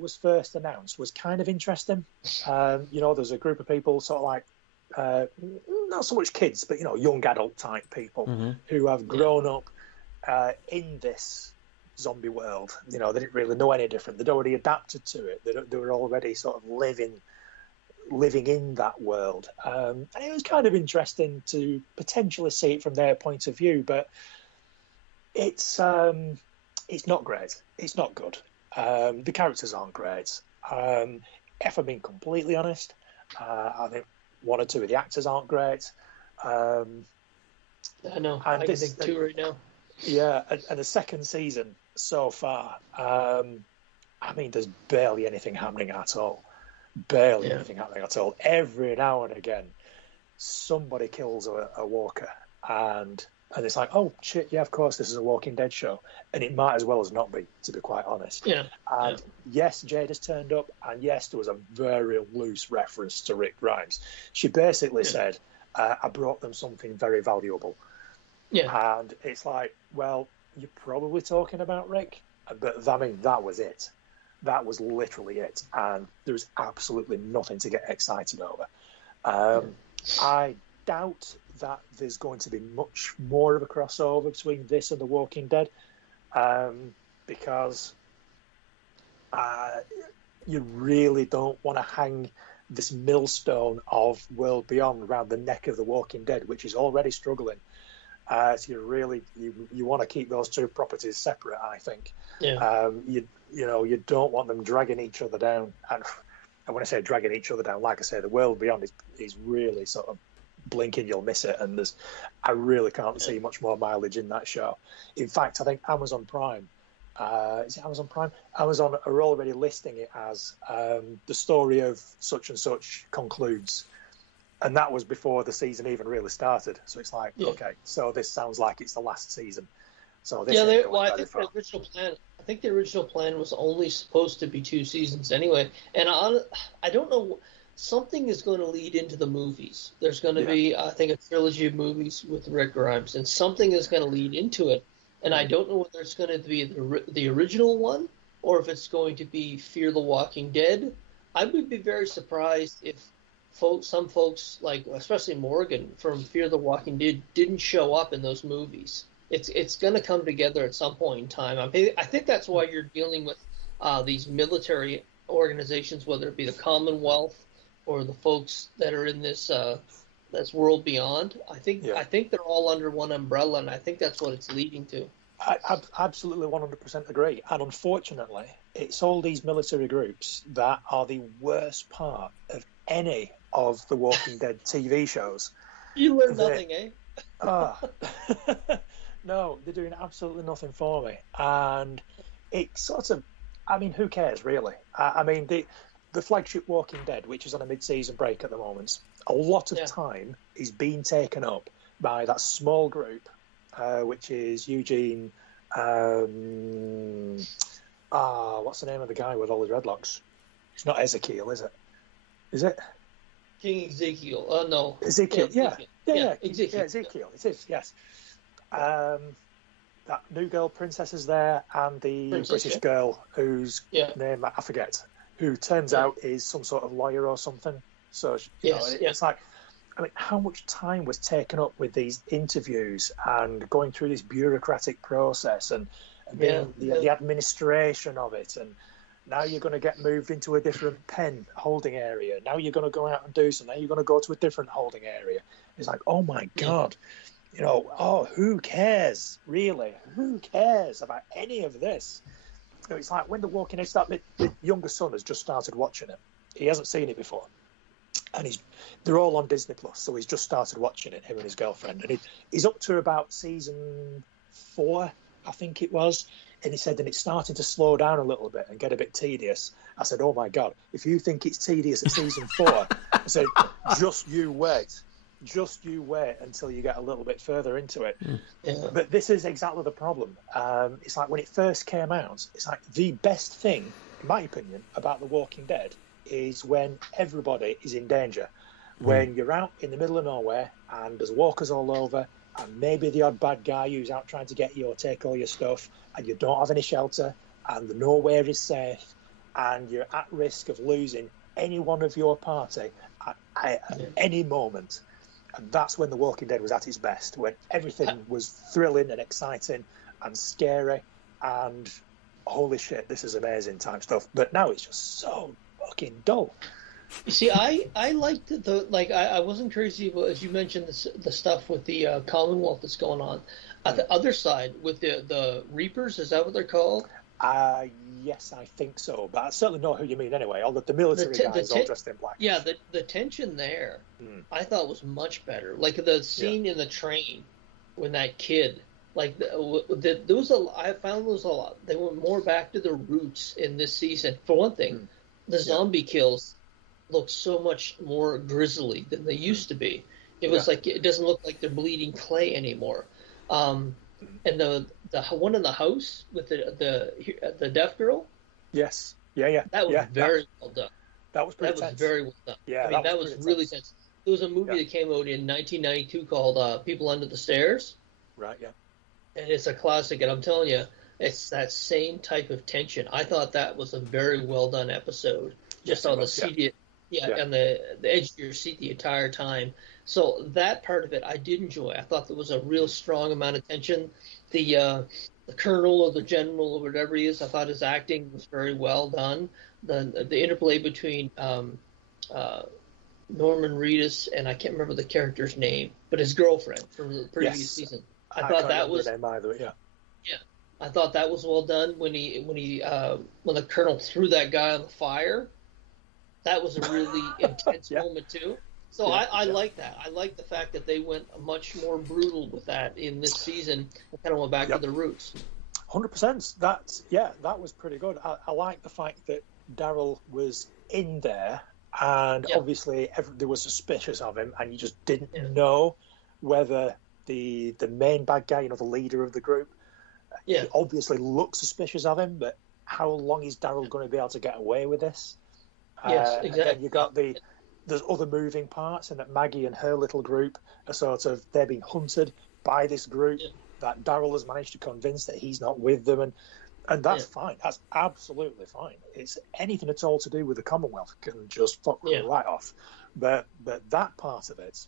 was first announced, was kind of interesting. There's a group of people, sort of like, not so much kids, but, young adult type people who have grown up in this zombie world. They didn't really know any different. They'd already adapted to it. They were already sort of living in that world. And it was kind of interesting to potentially see it from their point of view, but it's not great. It's not good. The characters aren't great. If I'm being completely honest, I think one or two of the actors aren't great. I know. I can think two right now. Yeah, and the second season so far, there's barely anything happening at all. Anything happening at all. Every now and again, somebody kills a walker, and it's like, oh shit, yeah, of course, this is a Walking Dead show, and it might as well as not be, to be quite honest. Yeah. And yes, Jade has turned up, and yes, there was a very loose reference to Rick Grimes. She basically said, I brought them something very valuable. Yeah. And it's like, well, you're probably talking about Rick, but that was it. That was literally it, and there was absolutely nothing to get excited over. I doubt that there's going to be much more of a crossover between this and The Walking Dead, because you really don't want to hang this millstone of World Beyond around the neck of The Walking Dead, which is already struggling. So you want to keep those two properties separate, I think. Yeah. You don't want them dragging each other down. And when I say dragging each other down, like I say, The World Beyond is really sort of blinking, you'll miss it. And I really can't see much more mileage in that show. In fact, I think Amazon Prime, is it Amazon Prime? Amazon are already listing it as the story of such and such concludes. And that was before the season even really started. So it's like, okay, so this sounds like it's the last season. So this I think the original plan was only supposed to be 2 seasons anyway. And I don't know, something is going to lead into the movies. There's going to be, I think, a trilogy of movies with Rick Grimes, and something is going to lead into it. And I don't know whether it's going to be the original one or if it's going to be Fear the Walking Dead. I would be very surprised if some folks, like especially Morgan from Fear the Walking Dead, didn't show up in those movies. It's going to come together at some point in time. I think that's why you're dealing with these military organizations, whether it be the Commonwealth or the folks that are in this World Beyond. I think they're all under one umbrella, and I think that's what it's leading to. I absolutely 100% agree. And unfortunately, it's all these military groups that are the worst part of any of the Walking Dead TV shows. You learn nothing, eh? No, they're doing absolutely nothing for me. And it's sort of, who cares, really? The flagship Walking Dead, which is on a mid-season break at the moment, a lot of time is being taken up by that small group, which is Eugene, what's the name of the guy with all the dreadlocks? It's not Ezekiel, is it? Is it? King Ezekiel. No. Ezekiel, Ezekiel. Ezekiel. It is, yes. That new girl princess is there, and the British girl whose name I forget, who turns out is some sort of lawyer or something. So it's like, how much time was taken up with these interviews and going through this bureaucratic process and the administration of it, and now you're going to get moved into a different pen holding area. Now you're going to go out and do something. Now you're going to go to a different holding area. It's like, oh my God. Who cares, really? Who cares about any of this? It's like when The Walking Dead started, the younger son has just started watching it. He hasn't seen it before. And they're all on Disney Plus, so he's just started watching it, him and his girlfriend. And he's up to about season 4, I think it was. And he said that it's starting to slow down a little bit and get a bit tedious. I said, oh my God, if you think it's tedious at season 4, I said, just you wait. Just you wait until you get a little bit further into it. Yeah. But this is exactly the problem. It's like when it first came out, it's like the best thing, in my opinion, about The Walking Dead is when everybody is in danger. When you're out in the middle of nowhere and there's walkers all over and maybe the odd bad guy who's out trying to get you or take all your stuff and you don't have any shelter and the nowhere is safe and you're at risk of losing any one of your party at any moment. And that's when The Walking Dead was at its best, when everything was thrilling and exciting and scary and holy shit, this is amazing type stuff. But now it's just so fucking dull. You see, I liked I wasn't crazy about, as you mentioned, the stuff with the Commonwealth that's going on. At the other side, with the Reapers, is that what they're called? Yes, I think so. But I certainly know who you mean anyway. All the military guys all dressed in black. Yeah, the tension there, I thought was much better. Like the scene in the train when that kid, like there was I found those a lot. They went more back to the roots in this season. For one thing, the zombie kills look so much more grisly than they used to be. It was like it doesn't look like they're bleeding clay anymore. And the one in the house with the deaf girl. Yes. Yeah. That was very well done. That was pretty tense. That was very well done. Yeah, I mean, that was really tense. There was a movie that came out in 1992 called People Under the Stairs. Right. Yeah. And it's a classic, and I'm telling you, it's that same type of tension. I thought that was a very well done episode, just on the seat, and the edge of your seat the entire time. So that part of it I did enjoy. I thought there was a real strong amount of tension. The colonel or the general or whatever he is, I thought his acting was very well done. The interplay between Norman Reedus and I can't remember the character's name, but his girlfriend from the previous season. I thought that was I thought that was well done when the colonel threw that guy on the fire. That was a really intense moment too. So I like that. I like the fact that they went much more brutal with that in this season and kind of went back to the roots. 100%. That was pretty good. I like the fact that Daryl was in there and obviously they were suspicious of him and you just didn't know whether the main bad guy, the leader of the group, he obviously looked suspicious of him, but how long is Daryl going to be able to get away with this? Yes, exactly. And then you got there's other moving parts, and that Maggie and her little group are they're being hunted by this group that Daryl has managed to convince that he's not with them, and that's fine. That's absolutely fine. It's anything at all to do with the Commonwealth can just fuck right off. But that part of it,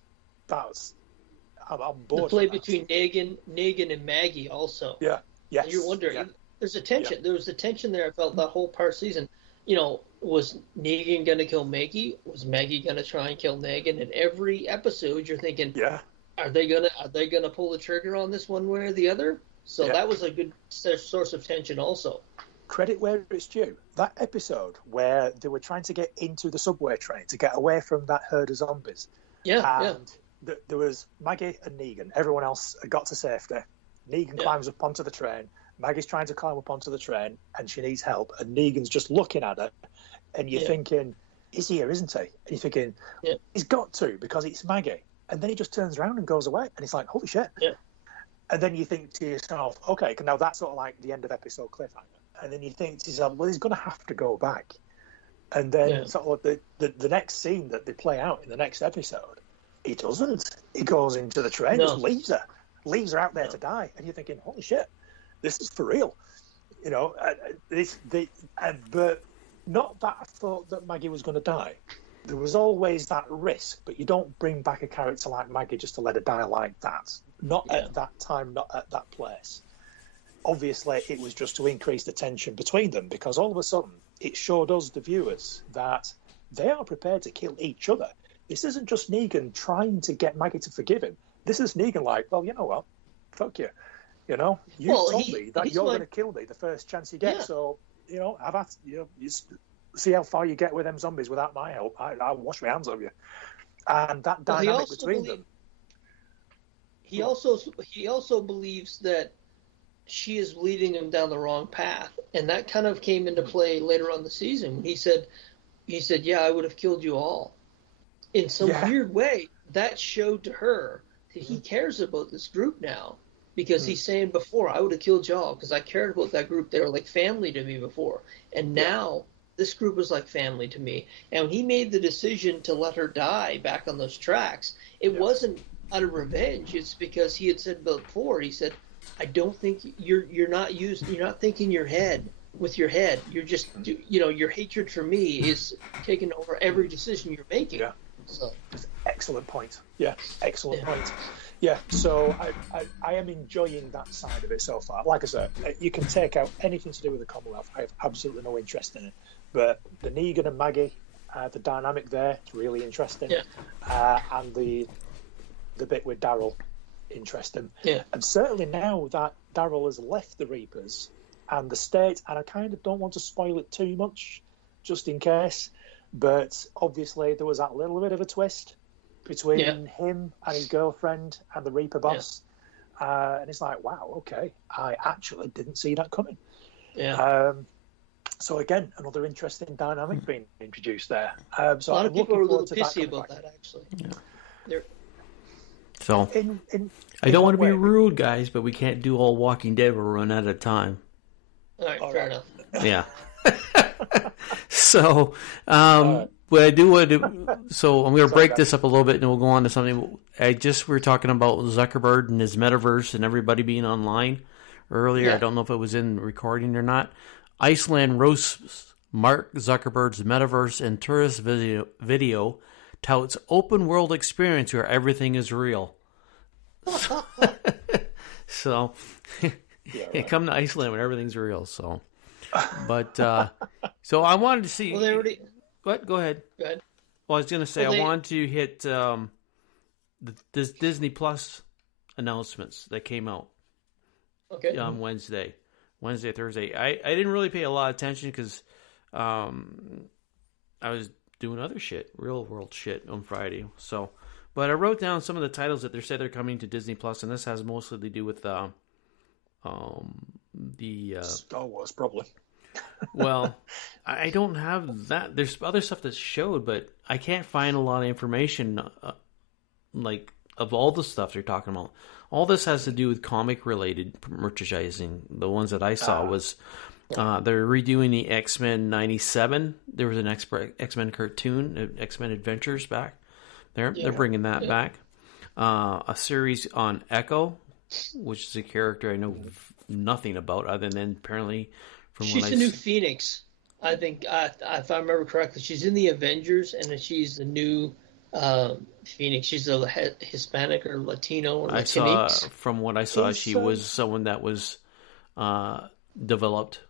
I'm bored. The play between Negan and Maggie also. Yeah. Yes. And you're wondering. There's a tension. There was a tension there. I felt that whole part season. Was Negan going to kill Maggie? Was Maggie going to try and kill Negan? In every episode, you're thinking, are they gonna pull the trigger on this one way or the other? So that was a good source of tension also. Credit where it's due. That episode where they were trying to get into the subway train to get away from that herd of zombies. There was Maggie and Negan. Everyone else had got to safety. Negan climbs up onto the train. Maggie's trying to climb up onto the train and she needs help. And Negan's just looking at her. And you're thinking, is he or isn't he? And you're thinking, he's got to because it's Maggie. And then he just turns around and goes away. And it's like, holy shit. Yeah. And then you think to yourself, okay, now that's sort of like the end of episode cliffhanger. And then you think to yourself, well, he's going to have to go back. And then sort of the next scene that they play out in the next episode, he doesn't. He goes into the train, just leaves her out there to die. And you're thinking, holy shit, this is for real. But not that I thought that Maggie was going to die. There was always that risk, but you don't bring back a character like Maggie just to let her die like that. Not at that time, not at that place. Obviously, it was just to increase the tension between them because all of a sudden it showed us, the viewers, that they are prepared to kill each other. This isn't just Negan trying to get Maggie to forgive him. This is Negan like, well, you know what? Fuck you. You told me that you're going to kill me the first chance you get. So, I've had you see how far you get with them zombies without my help. I'll wash my hands of you. And that dynamic between them. He also believes that she is leading him down the wrong path, and that kind of came into play later on the season when he said, "Yeah, I would have killed you all." In some weird way, that showed to her that he cares about this group now, because he's saying, before, I would have killed y'all because I cared about that group. They were like family to me before. And now this group was like family to me. And when he made the decision to let her die back on those tracks, it wasn't out of revenge. It's because he had said before, he said, I don't think you're not thinking with your head. You're just, your hatred for me is taking over every decision you're making. Yeah. So. Excellent point. Yeah, excellent point. Yeah, so I am enjoying that side of it so far. Like I said, you can take out anything to do with the Commonwealth. I have absolutely no interest in it. But the Negan and Maggie, the dynamic there, is really interesting. Yeah. And the bit with Daryl, interesting. Yeah. And certainly now that Daryl has left the Reapers and the state, and I kind of don't want to spoil it too much, just in case, but obviously there was that little bit of a twist between him and his girlfriend and the Reaper boss. And it's like, wow, okay, I actually didn't see that coming. Yeah. So again, another interesting dynamic being introduced there. So a lot I'm of people looking are a forward little to pissy coming about back. that, actually. Yeah. So I in don't what want to be way? rude, guys, but we can't do all Walking Dead. We'll run out of time. All right, fair enough. Yeah. So, what I do want to, so I'm going to break this up a little bit, and we'll go on to something. We were talking about Zuckerberg and his metaverse and everybody being online earlier. I don't know if it was in recording or not. Iceland roasts Mark Zuckerberg's metaverse and tourist video touts open world experience where everything is real. So, come to Iceland when everything's real. So, but so I wanted to see. Well, they already. What? Go ahead. Go ahead. Well, I was going to say I wanted to hit this Disney Plus announcements that came out. Okay. On Thursday. I didn't really pay a lot of attention because I was doing other shit, real world shit on Friday. So, but I wrote down some of the titles that they said they're coming to Disney Plus, and this has mostly to do with the Star Wars, probably. Well, I don't have that. There's other stuff that's showed, but I can't find a lot of information like of all the stuff they're talking about. All this has to do with comic-related merchandising. The ones that I saw was they're redoing the X-Men 97. There was an X-Men cartoon, X-Men Adventures back. They're bringing that back. A series on Echo, which is a character I know nothing about other than apparently from she's the new Phoenix. I think, if I remember correctly, she's in the Avengers, and she's the new Phoenix. She's a Hispanic or Latino or Latinx. From what I saw, she was someone that was developed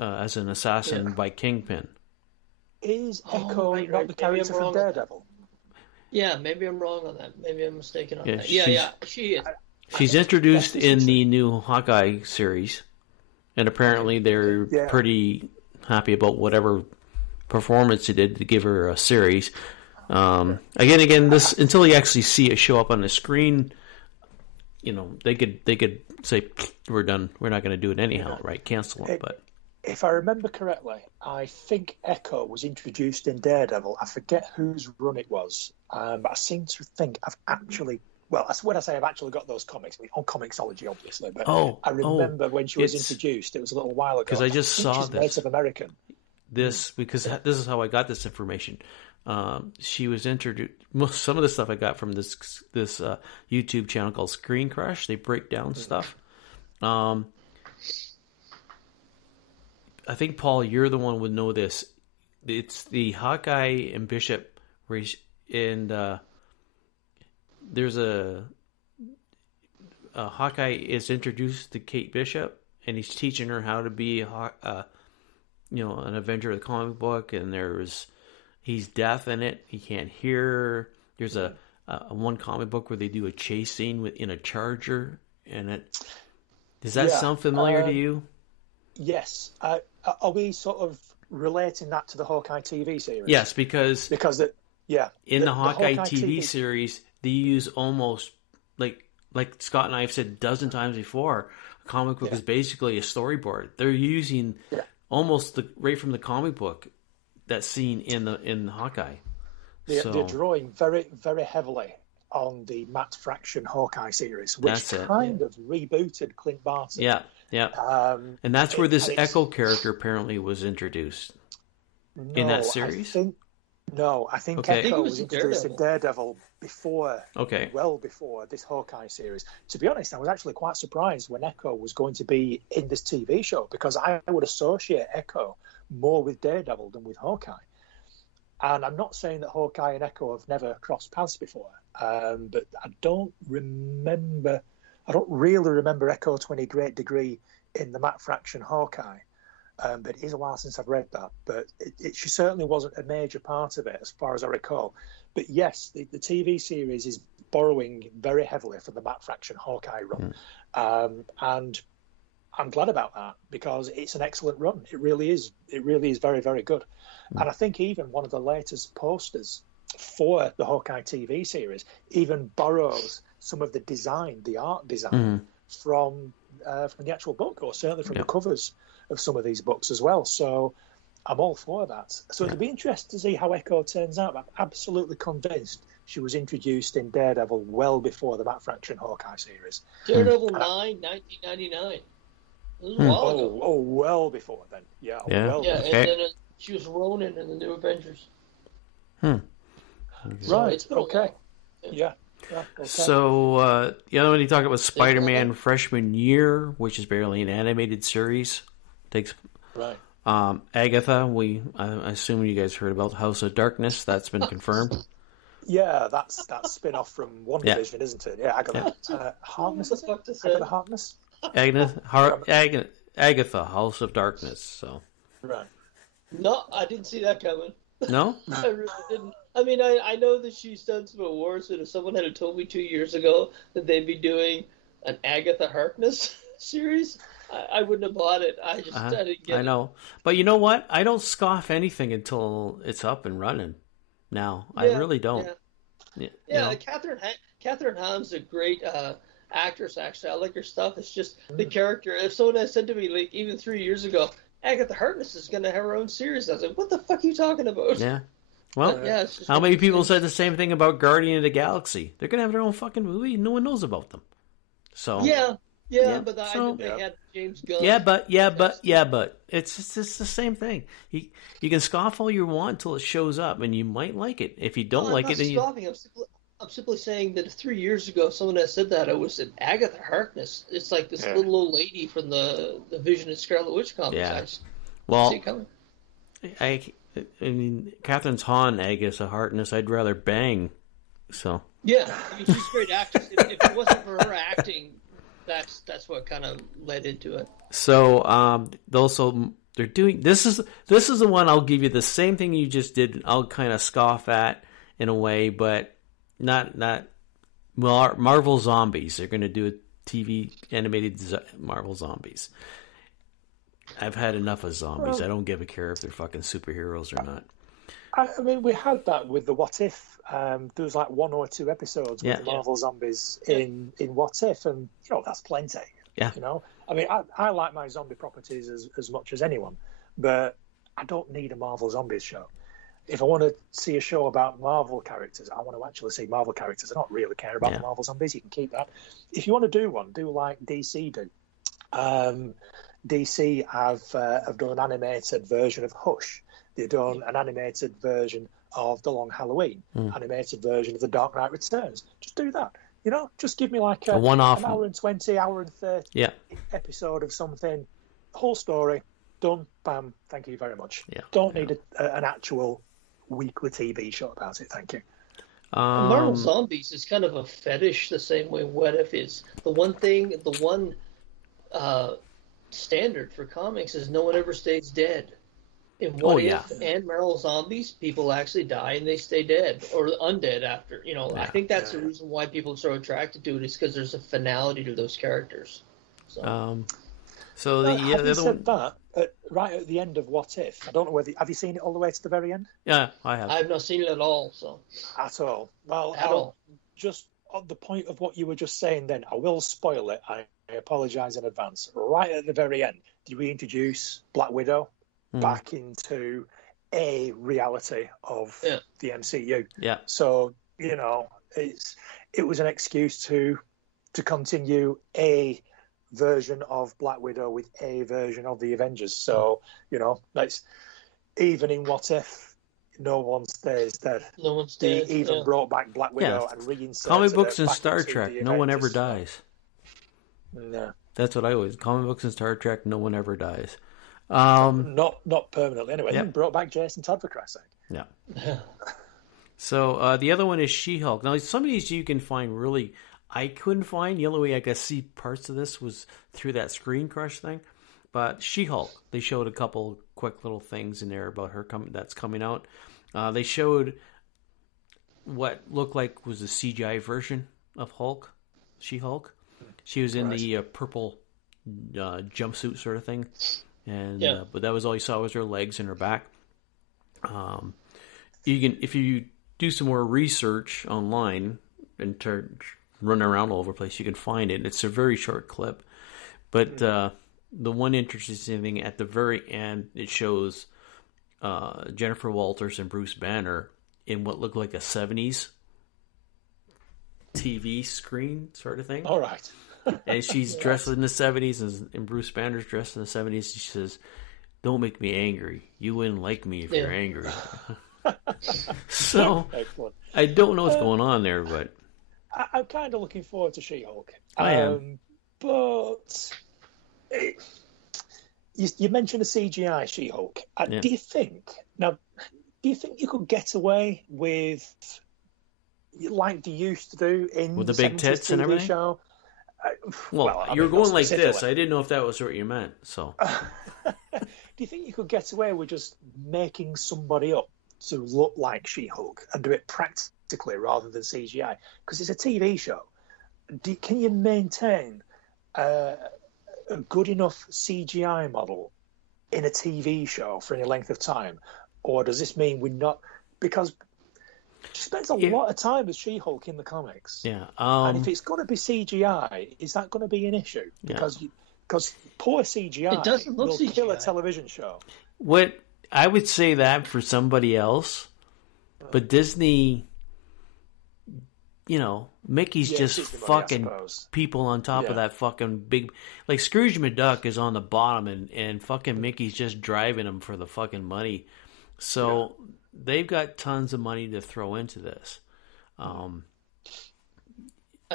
as an assassin by Kingpin. Is Echo not the character from Daredevil? Yeah, maybe I'm wrong on that. Maybe I'm mistaken on that. Yeah, she is. She's introduced in the new Hawkeye series, and apparently they're pretty happy about whatever performance they did to give her a series. Again, this until you actually see it show up on the screen, they could say we're done. We're not going to do it anyhow, right? Cancel it. But if I remember correctly, I think Echo was introduced in Daredevil. I forget whose run it was, but I seem to think I've actually. Well, when I say I've actually got those comics, I mean on Comixology, obviously. But I remember when she was introduced. It was a little while ago. Because I just saw she's this. Native American. This is how I got this information. She was introduced. Some of the stuff I got from this YouTube channel called Screen Crush. They break down stuff. I think Paul, you're the one who would know this. It's the Hawkeye and Bishop, and there's a Hawkeye is introduced to Kate Bishop, and he's teaching her how to be an Avenger of the comic book, and he's deaf in it. He can't hear. There's a one comic book where they do a chase scene in a Charger, and does that sound familiar to you? Yes. Are we sort of relating that to the Hawkeye TV series? Yes, because in the Hawkeye TV series, they use almost like Scott and I have said a dozen times before. A comic book is basically a storyboard. They're using almost right from the comic book that scene in Hawkeye. They're drawing very, very heavily on the Matt Fraction Hawkeye series, which of rebooted Clint Barton. Yeah, yeah. And that's where this Echo character apparently was introduced in that series? I think Echo was introduced in Daredevil well before this Hawkeye series. To be honest, I was actually quite surprised when Echo was going to be in this TV show, because I would associate Echo more with Daredevil than with Hawkeye. And I'm not saying that Hawkeye and Echo have never crossed paths before, but I don't really remember Echo to any great degree in the Matt Fraction Hawkeye. But it is a while since I've read that. But she certainly wasn't a major part of it, as far as I recall. But yes, the TV series is borrowing very heavily from the Matt Fraction Hawkeye run. And I'm glad about that, because it's an excellent run. It really is. It really is very, very good. And I think even one of the latest posters for the Hawkeye TV series even borrows some of the design, the art design, from the actual book, or certainly from the covers of some of these books as well. So I'm all for that. So it'll be interesting to see how Echo turns out. I'm absolutely convinced she was introduced in Daredevil well before the Matt Fraction Hawkeye series. Daredevil 9, 1999. Oh, well before then. Yeah. Well before. And then she was Ronin in the New Avengers. Right. Okay. Yeah. Okay. So, the other one you talked about was Spider-Man Freshman Year, which is barely an animated series. Right. Agatha, I assume you guys heard about House of Darkness. That's been confirmed. Yeah, that's spin-off from WandaVision, isn't it? Yeah, Agatha Harkness. Agatha Harkness. Agatha, House of Darkness. So. Right. No, I didn't see that coming. No? I really didn't. I mean, I know that she's done some awards, but if someone had told me 2 years ago that they'd be doing an Agatha Harkness series, I wouldn't have bought it. I didn't get it. I know. But you know what? I don't scoff anything until it's up and running. Now, I really don't. Yeah, Catherine Hahn's a great actress, actually. I like her stuff. It's just the character. If someone had said to me, like, even 3 years ago, Agatha Harkness is going to have her own series, I was like, what the fuck are you talking about? Yeah. Well, how many people said the same thing about Guardian of the Galaxy? They're going to have their own fucking movie. No one knows about them. So but I think they had James Gunn. But it's just the same thing. You can scoff all you want until it shows up, and you might like it. If you don't like it, then I'm simply saying that 3 years ago, someone had said that I was an Agatha Harkness. It's like this little old lady from the Vision and Scarlet Witch comics. Yeah. I see it coming. I mean, Catherine Hahn, Agatha Harkness, I'd rather bang. So. Yeah, I mean, she's a great actress. If it wasn't for her acting, that's what kind of led into it. So, they're doing this is the one I'll give you the same thing you just did. I'll kind of scoff at in a way, but not Marvel Zombies. They're going to do a TV animated Marvel Zombies. I've had enough of zombies. I don't give a care if they're fucking superheroes or not. I mean, we had that with the What If. There was like 1 or 2 episodes with Marvel Zombies in What If, and that's plenty. Yeah. I mean, I like my zombie properties as much as anyone, but I don't need a Marvel Zombies show. If I want to see a show about Marvel characters, I want to actually see Marvel characters. I don't really care about the Marvel Zombies. You can keep that. If you want to do one, do like DC do. DC have done an animated version of Hush. They've done an animated version of The Long Halloween, animated version of The Dark Knight Returns. Just do that. Just give me like a one-off, an hour and 20, hour and 30 episode of something. Whole story, done, bam, thank you very much. Don't need an actual weekly TV show about it, thank you. Marvel Zombies is kind of a fetish the same way What If is. The one standard for comics is no one ever stays dead. In What If and Marvel Zombies, people actually die and they stay dead or undead after. I think that's the reason why people are so attracted to it, is because there's a finality to those characters. Having said that, right at the end of What If, I don't know whether have you seen it all the way to the very end? Yeah, I have. I've not seen it at all. So at all. Well, just on the point of what you were just saying, then I will spoil it. I apologise in advance. Right at the very end, did we introduce Black Widow back into a reality of the MCU? Yeah. So it's it was an excuse to continue a version of Black Widow with a version of the Avengers. So, let's, even in What If, no one stays dead. No one They stays. even brought back Black Widow and reinserted comic books it and back Star into Trek, the no one ever Avengers. dies. No. That's what I always, comic books and Star Trek, no one ever dies. Not permanently anyway. Yep. They brought back Jason Todd, for Christ's sake. Yeah. So the other one is She-Hulk. Now, some of these you can find really, I couldn't find. The only way I could see parts of this was through that Screen Crush thing. But She-Hulk, they showed a couple quick little things in there about her that's coming out. They showed what looked like was a CGI version of She-Hulk. She was in the purple jumpsuit sort of thing. And but that was all you saw was her legs and her back. You can, if you do some more research online and run around all over the place, you can find it. It's a very short clip, but the one interesting thing at the very end, it shows Jennifer Walters and Bruce Banner in what looked like a 70s TV screen sort of thing. All right. And she's dressed in the 70s, and Bruce Banner's dressed in the 70s. She says, "Don't make me angry. You wouldn't like me if you're angry." So, excellent. I don't know what's going on there, but I'm kind of looking forward to She-Hulk. I am. But you mentioned a CGI She-Hulk. Do you think you could get away with, like they used to do in with the the big tits TV and everything? Show? Well, you're going like this. I didn't know if that was what you meant. So, do you think you could get away with just making somebody up to look like She-Hulk and do it practically rather than CGI? Because it's a TV show. Can you maintain a good enough CGI model in a TV show for any length of time? Or does this mean we're not... Because she spends a lot of time as She-Hulk in the comics. Yeah. And if it's going to be CGI, is that going to be an issue? Because poor CGI it doesn't look will CGI. kill a television show. What I would say that for somebody else, but Disney, Mickey's just fucking people on top of that fucking big, like Scrooge McDuck is on the bottom and fucking Mickey's just driving him for the fucking money. So they've got tons of money to throw into this. I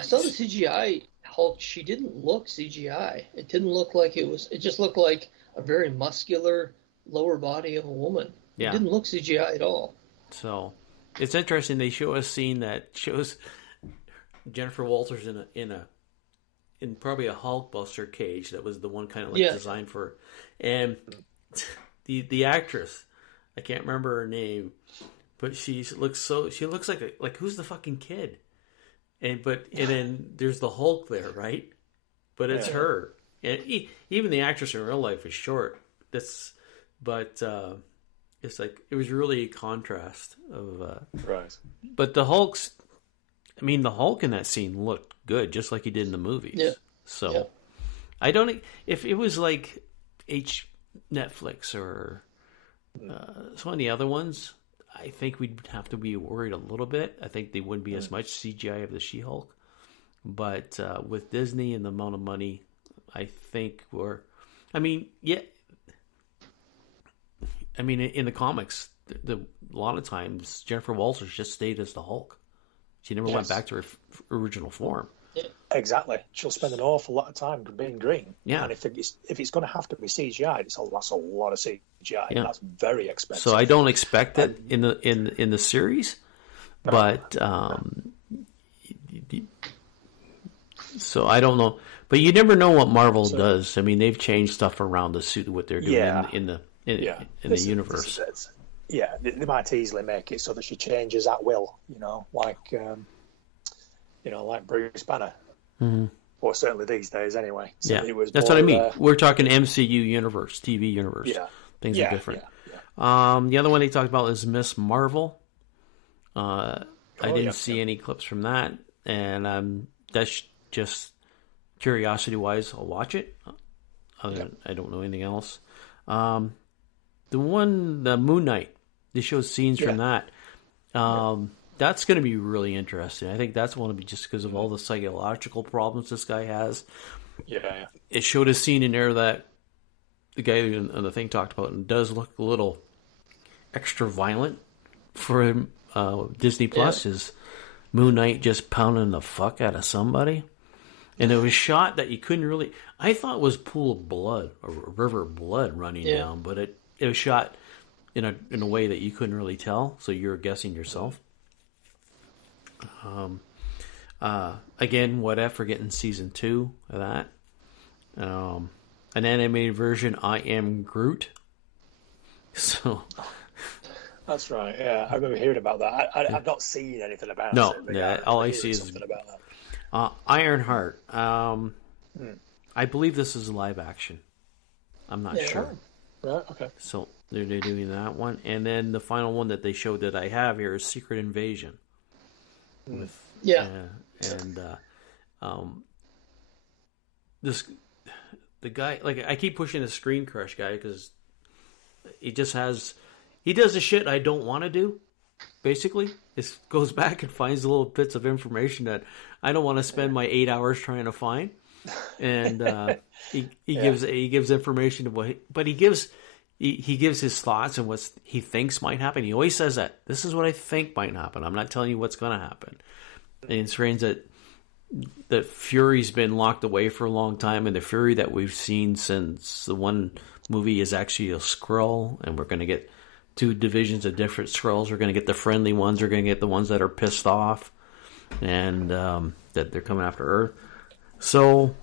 saw the CGI Hulk. She didn't look CGI. It didn't look like it was. It just looked like a very muscular lower body of a woman. Yeah. It didn't look CGI at all. So it's interesting. They show a scene that shows Jennifer Walters in probably a Hulkbuster cage that was the one kind of like designed for, and the actress, I can't remember her name, but she looks like who's the fucking kid, and then there's the Hulk there, right? But it's her, and even the actress in real life is short. It's like it was really a contrast of right. But the Hulk in that scene looked good, just like he did in the movies. Yeah. So I don't. If it was like Netflix or some of the other ones, I think we'd have to be worried a little bit. I think they wouldn't be as much CGI of the She-Hulk. But with Disney and the amount of money, I think in the comics, a lot of times Jennifer Walters just stayed as the Hulk. She never went back to her original form. Exactly. She'll spend an awful lot of time being green. Yeah. And if it's going to have to be CGI, that's a lot of CGI. Yeah. That's very expensive. So I don't expect it in the series, but so I don't know. But you never know what Marvel does. I mean, they've changed stuff around to suit what they're doing in the universe. They might easily make it so that she changes at will. Like Bruce Banner. Mm-hmm. Or certainly these days, anyway. So that's what I mean. We're talking MCU universe, TV universe. Yeah, things are different. The other one they talked about is Miss Marvel. I didn't see any clips from that, and that's just curiosity-wise. I'll watch it. I don't know anything else. The Moon Knight. They showed scenes from that. That's going to be really interesting. I think that's going to be just because of all the psychological problems this guy has. Yeah. It showed a scene in there that the guy on the thing talked about, and does look a little extra violent for him. Disney Plus is Moon Knight just pounding the fuck out of somebody. And it was shot that you couldn't really... I thought it was a pool of blood, a river of blood running down, but it was shot in a way that you couldn't really tell, so you were guessing yourself. Again, what if we're getting season 2 of that? An animated version, I Am Groot. So... That's right, yeah. I remember hearing about that. I've not seen anything about it. No, all I see is something about that. Ironheart. I believe this is live action. I'm not sure. Right, okay. So they're doing that one. And then the final one that they showed that I have here is Secret Invasion. The guy, like, I keep pushing the Screen Crush guy because he does the shit I don't want to do. Basically, it goes back and finds little bits of information that I don't want to spend my 8 hours trying to find, and he gives information to but he gives his thoughts and what he thinks might happen. He always says that this is what I think might happen. I'm not telling you what's going to happen. And it's strange that Fury's been locked away for a long time, and the Fury that we've seen since the one movie is actually a Skrull, and we're going to get 2 divisions of different Skrulls. We're going to get the friendly ones. We're going to get the ones that are pissed off and that they're coming after Earth. So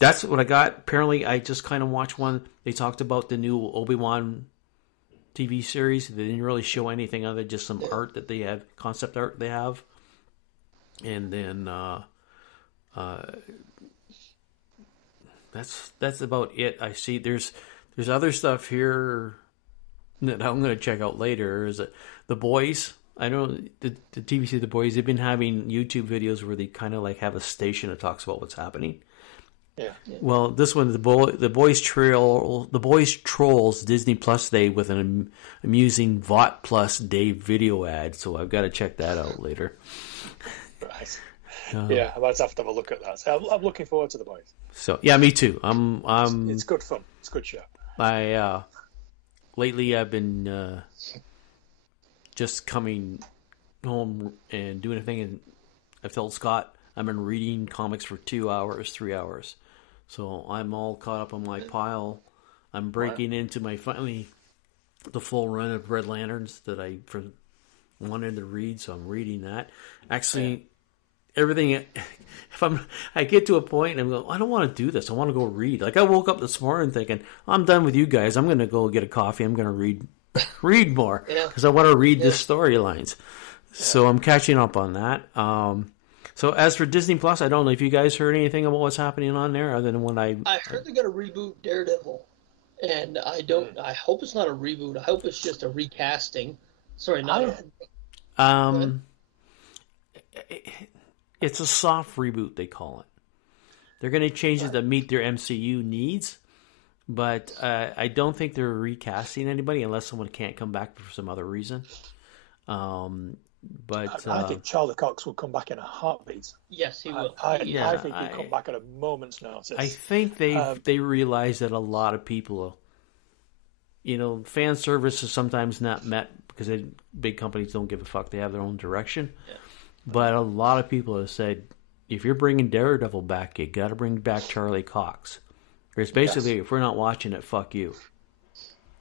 that's what I got. Apparently, I just kind of watched one. They talked about the new Obi-Wan TV series. They didn't really show anything other than just some art that they have, concept art they have. And then that's about it. I see there's other stuff here that I'm going to check out later. Is it The Boys? I know the TVC The Boys, they've been having YouTube videos where they kind of like have a station that talks about what's happening. Yeah. Well, this one, the Boys trolls Disney Plus Day with an amusing VOT Plus Day video ad. So I've got to check that out later. Right. Yeah, I might have to have a look at that. So I'm looking forward to The Boys. So yeah, me too. It's good fun. It's a good show. Lately I've been just coming home and doing a thing, and I've told Scott I've been reading comics for 2 hours, 3 hours. So I'm all caught up on my pile. I'm breaking into my finally the full run of Red Lanterns that I wanted to read, so I'm reading that. Actually, everything. I get to a point and I'm going, I don't want to do this. I want to go read. Like I woke up this morning thinking, I'm done with you guys. I'm going to go get a coffee. I'm going to read more because I want to read the storylines. So I'm catching up on that. So as for Disney Plus, I don't know if you guys heard anything about what's happening on there other than when I heard they're going to reboot Daredevil, and I hope it's not a reboot. I hope it's just a recasting. Sorry, not. It's a soft reboot, they call it. They're going to change it to meet their MCU needs, but I don't think they're recasting anybody unless someone can't come back for some other reason. But I think Charlie Cox will come back in a heartbeat. Yes, he will. I think he'll come back at a moment's notice. I think they realize that a lot of people, fan service is sometimes not met because big companies don't give a fuck. They have their own direction. Yeah. But a lot of people have said, if you're bringing Daredevil back, you got to bring back Charlie Cox. Or it's basically, if we're not watching it, fuck you.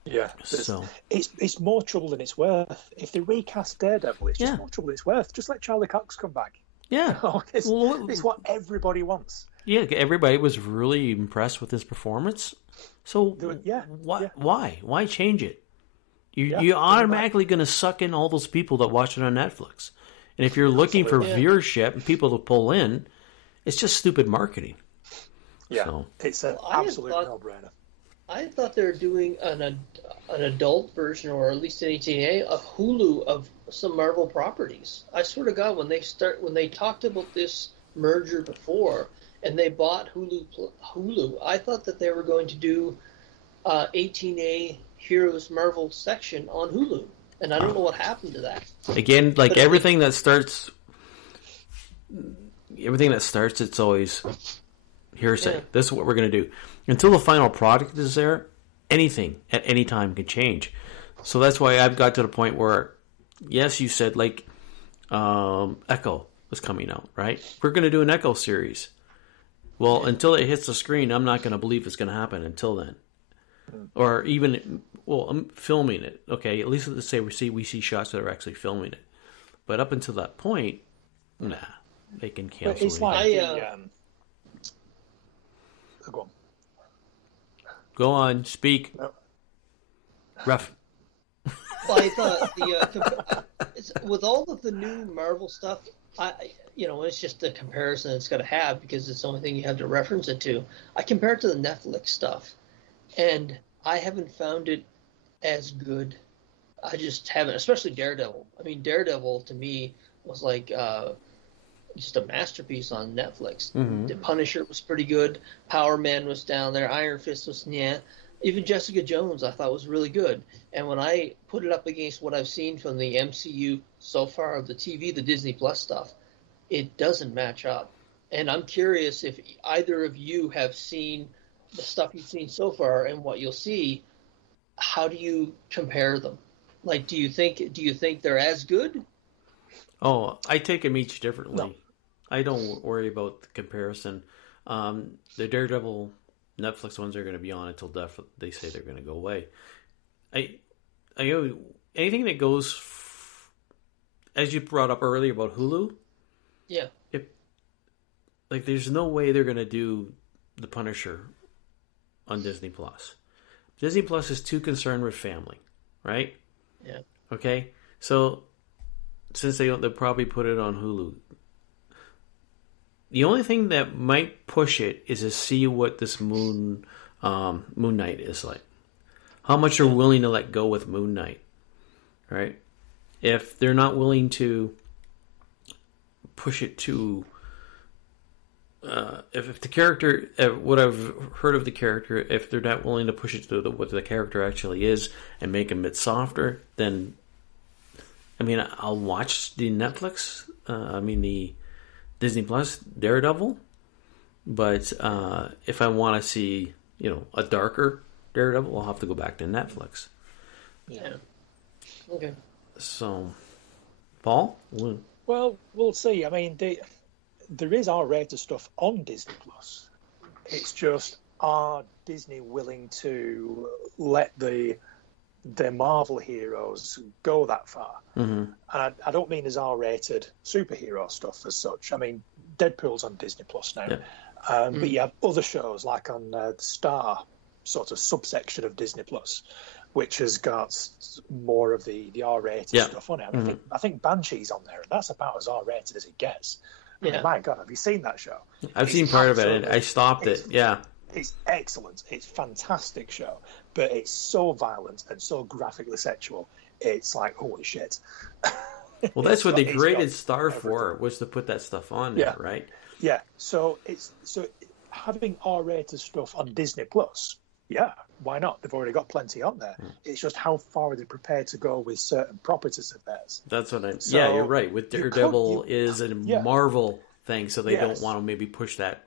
Yeah. So it's more trouble than it's worth. If they recast Daredevil, it's just more trouble than it's worth. Just let Charlie Cox come back. Yeah. It's what everybody wants. Yeah, everybody was really impressed with his performance. So why? Why change it? You're automatically going to suck in all those people that watch it on Netflix. And if you're looking for viewership and people to pull in, it's just stupid marketing. Yeah, so. It's an absolute no-brainer. I thought they were doing an adult version, or at least an 18A, of Hulu of some Marvel properties. I swear to God, when they talked about this merger before, and they bought Hulu, I thought that they were going to do 18A Heroes Marvel section on Hulu. And I don't know what happened to that. Again, like everything that starts, it's always hearsay. Yeah. This is what we're going to do. Until the final product is there, anything at any time can change. So that's why I've got to the point where, yes, you said like Echo was coming out, right? We're going to do an Echo series. Well, until it hits the screen, I'm not going to believe it's going to happen until then. Or even, well, I'm filming it. Okay, at least let's say we see shots that are actually filming it. But up until that point, nah, they can cancel it's it. like go on. Go on, speak. No. Rough. Well, I thought with all of the new Marvel stuff, it's just a comparison it's going to have because it's the only thing you have to reference it to. I compare it to the Netflix stuff, and I haven't found it as good. I just haven't, especially Daredevil. I mean, Daredevil to me was like just a masterpiece on Netflix. Mm-hmm. The Punisher was pretty good. Power Man was down there. Iron Fist was Even Jessica Jones I thought was really good. And when I put it up against what I've seen from the MCU so far, the TV, the Disney Plus stuff, it doesn't match up. And I'm curious if either of you have seen the stuff you've seen so far and what you'll see. How do you compare them? Like, do you think they're as good? Oh, I take them each differently. No. I don't worry about the comparison. The Daredevil Netflix ones are going to be on until they say they're going to go away. I know anything that goes, as you brought up earlier about Hulu. Yeah. There's no way they're going to do The Punisher on Disney Plus. Disney Plus is too concerned with family, right? Yeah. Okay, so since they'll probably put it on Hulu. The only thing that might push it is to see what this Moon Knight is like. How much they're willing to let go with Moon Knight, right? If they're not willing to push it to, if the character, what I've heard of the character, if they're not willing to push it to what the character actually is and make him a bit softer, then, I mean, I'll watch the Netflix, the Disney Plus Daredevil, but if I want to see, a darker Daredevil, I'll have to go back to Netflix. Yeah. Okay. So, Paul? Well, we'll see. I mean, there is R-rated stuff on Disney Plus. It's just, are Disney willing to let the Marvel heroes go that far? Mm-hmm. And I don't mean as R-rated superhero stuff as such. I mean, Deadpool's on Disney Plus now. Yeah. But you have other shows like on the Star sort of subsection of Disney Plus, which has got more of the R-rated stuff on it. Mm-hmm. I think Banshee's on there, and that's about as R-rated as it gets. I mean, my God, have you seen that show? I've seen part of it, and I stopped it. Yeah. It's excellent. It's a fantastic show, but it's so violent and so graphically sexual. It's like, holy shit. Well, that's what they created Star for, was to put that stuff on there, right? Yeah. So having R-rated stuff on Disney Plus, yeah, why not? They've already got plenty on there. It's just how far are they prepared to go with certain properties of theirs. That's what yeah, you're right. With Daredevil is a Marvel thing, so they don't want to maybe push that.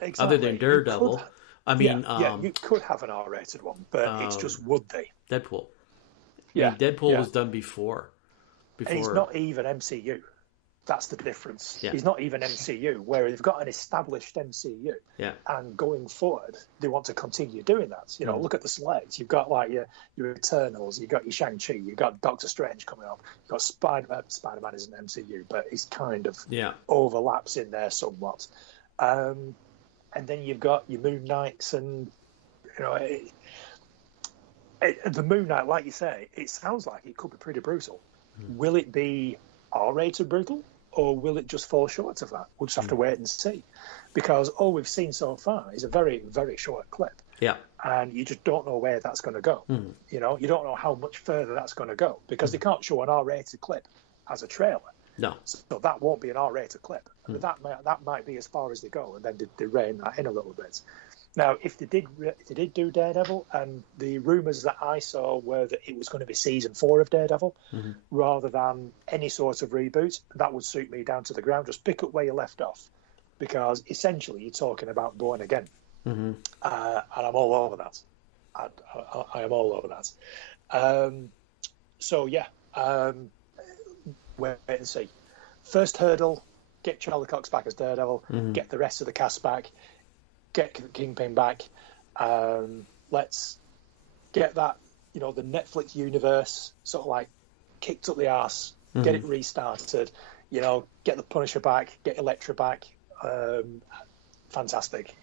Exactly. Other than Daredevil, you could have an R-rated one, but it's just would they? Deadpool. Deadpool was done before. And he's not even MCU. That's the difference. Yeah. He's not even MCU, where they've got an established MCU. Yeah. And going forward, they want to continue doing that. Look at the select. You've got like your Eternals, you've got your Shang-Chi, you've got Doctor Strange coming up, you've got Spider-Man. Spider-Man isn't MCU, but he's kind of overlaps in there somewhat. And then you've got your Moon Knights and, the Moon Knight, like you say, it sounds like it could be pretty brutal. Will it be R-rated brutal, or will it just fall short of that? We'll just have to wait and see, because all we've seen so far is a very, very short clip. Yeah, and you just don't know where that's going to go. You don't know how much further that's going to go, because they can't show an R-rated clip as a trailer. No, so that won't be an R-rated clip. That might be as far as they go, and then they rein that in a little bit. Now, if they did do Daredevil, and the rumours that I saw were that it was going to be season 4 of Daredevil, rather than any sort of reboot, that would suit me down to the ground. Just pick up where you left off, because essentially you're talking about Born Again, and I'm all over that. I am all over that. So yeah, wait and see. First hurdle: get Charlie Cox back as Daredevil, get the rest of the cast back. Get Kingpin back. Let's get that, the Netflix universe sort of like kicked up the arse, get it restarted, get the Punisher back, get Elektra back. Fantastic,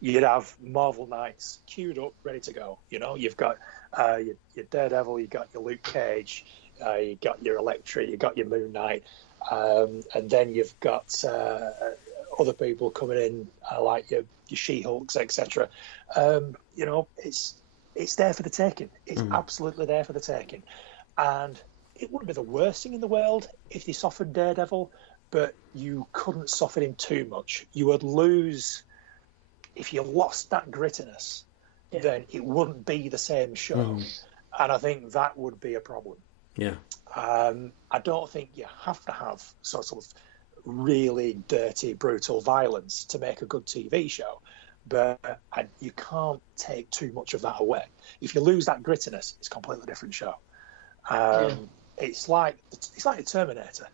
You'd have Marvel Knights queued up, ready to go. You've got your Daredevil, you've got your Luke Cage, you got your Elektra, you got your Moon Knight, and then you've got other people coming in, like your She-Hulks, etc. It's there for the taking. It's absolutely there for the taking. And it wouldn't be the worst thing in the world if they softened Daredevil, but you couldn't soften him too much. You would lose, if you lost that grittiness, then it wouldn't be the same show. And I think that would be a problem. Yeah. I don't think you have to have sort of really dirty, brutal violence to make a good TV show, but you can't take too much of that away. If you lose that grittiness, it's a completely different show. It's like the Terminator.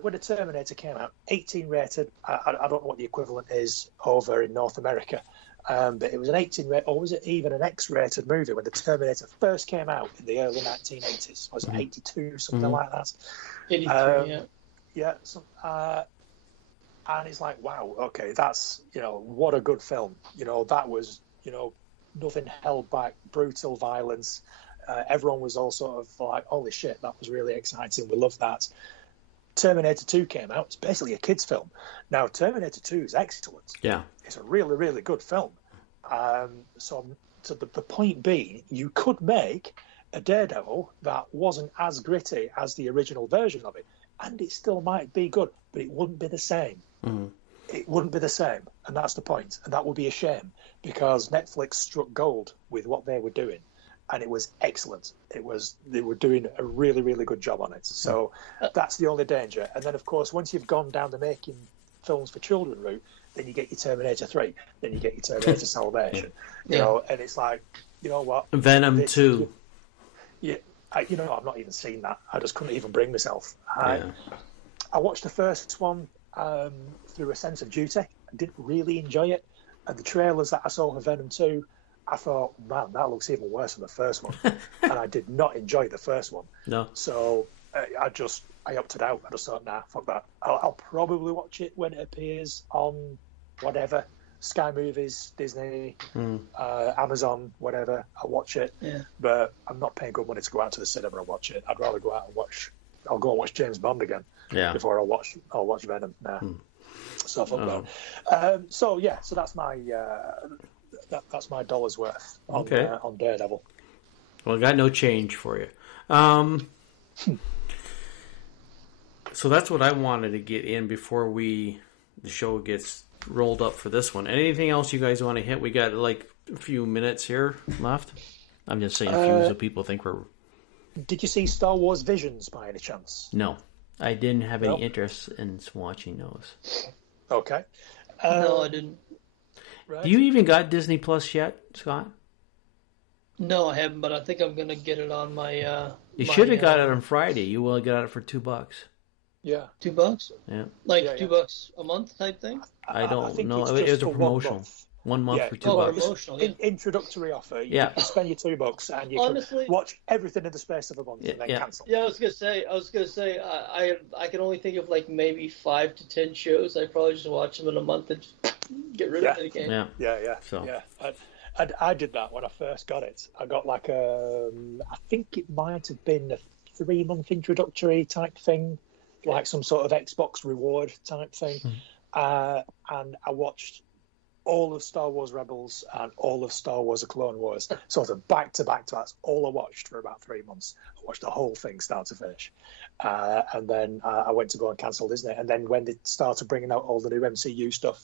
When the Terminator came out, 18 rated. I don't know what the equivalent is over in North America, but it was an 18 rated, or was it even an X-rated movie when the Terminator first came out in the early 1980s? Was it 82, something like that? 83, yeah. Yeah, and it's like, wow, okay, that's, what a good film. That was, nothing held back, brutal violence. Everyone was all sort of like, holy shit, that was really exciting. We love that. Terminator 2 came out. It's basically a kid's film. Now, Terminator 2 is excellent. Yeah. It's a really, really good film. So the point being, you could make a Daredevil that wasn't as gritty as the original version of it, and it still might be good, but it wouldn't be the same. It wouldn't be the same, and that's the point. And that would be a shame, because Netflix struck gold with what they were doing, and it was excellent. They were doing a really, really good job on it. So that's the only danger. And then, of course, once you've gone down the making films for children route, then you get your Terminator 3, then you get your Terminator Salvation. You know, and it's like, you know what? Venom 2. I've not even seen that. I just couldn't even bring myself. I watched the first one through a sense of duty. I didn't really enjoy it. And the trailers that I saw for Venom 2, I thought, man, that looks even worse than the first one. And I did not enjoy the first one. No. So I opted out. I just thought, nah, fuck that. I'll probably watch it when it appears on whatever, Sky Movies, Disney, Amazon, whatever. I'll watch it. Yeah. But I'm not paying good money to go out to the cinema and watch it. I'd rather go out and watch. I'll go and watch James Bond again. Yeah. Before I'll watch Venom. Nah. So fuck that. So that's my that's my dollar's worth on Daredevil. Well, I got no change for you. So that's what I wanted to get in before the show gets rolled up for this one. Anything else you guys want to hit? We got like a few minutes here left. I'm just saying a few so people think we're... Did you see Star Wars Visions by any chance? No. I didn't have any interest in watching those. Okay. No, I didn't. Right. Do you even got Disney Plus yet, Scott? No, I haven't, but I think I'm going to get it on my... you should have got it on Friday. You will got it for $2. Yeah. $2? Yeah. Like $2 a month type thing? I don't know. It was a promotional. 1 month for $2. Promotional, introductory offer. You can spend your $2 and you can watch everything in the space of a month and then cancel. Yeah, I was gonna say, I can only think of like maybe 5 to 10 shows. I probably just watch them in a month and get rid of it again. I did that when I first got it. I got like I think it might have been a 3-month introductory type thing, like some sort of Xbox reward type thing, and I watched all of Star Wars Rebels and all of Star Wars: The Clone Wars, sort of back to back. That's all I watched for about 3 months. I watched the whole thing start to finish, and then I went to go and cancel Disney. And then when they started bringing out all the new MCU stuff,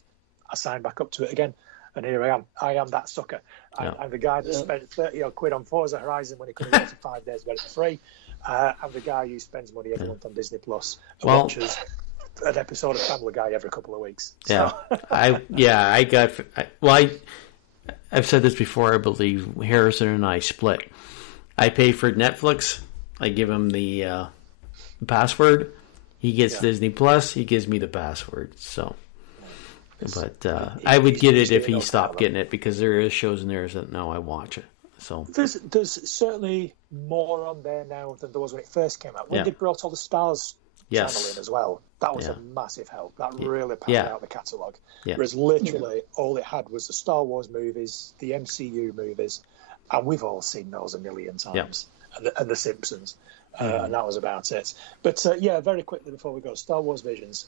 I signed back up to it again. And here I am. I am that sucker. I'm the guy that spent 30 odd quid on Forza Horizon when he could have waited 5 days to get it for free. I'm the guy who spends money every month on Disney Plus and watches an episode of Family Guy every couple of weeks. So. I've said this before. I believe Harrison and I split. I pay for Netflix. I give him the password. He gets Disney Plus. He gives me the password. So, but I would get it if he stopped getting it, because there is shows in there that I watch it. So there's certainly more on there now than there was when it first came out. When they brought all the Stars channel in as well, that was a massive help. That really padded out the catalogue. Yeah. Whereas literally all it had was the Star Wars movies, the MCU movies, and we've all seen those a million times, and the Simpsons, and that was about it. But very quickly before we go, Star Wars Visions.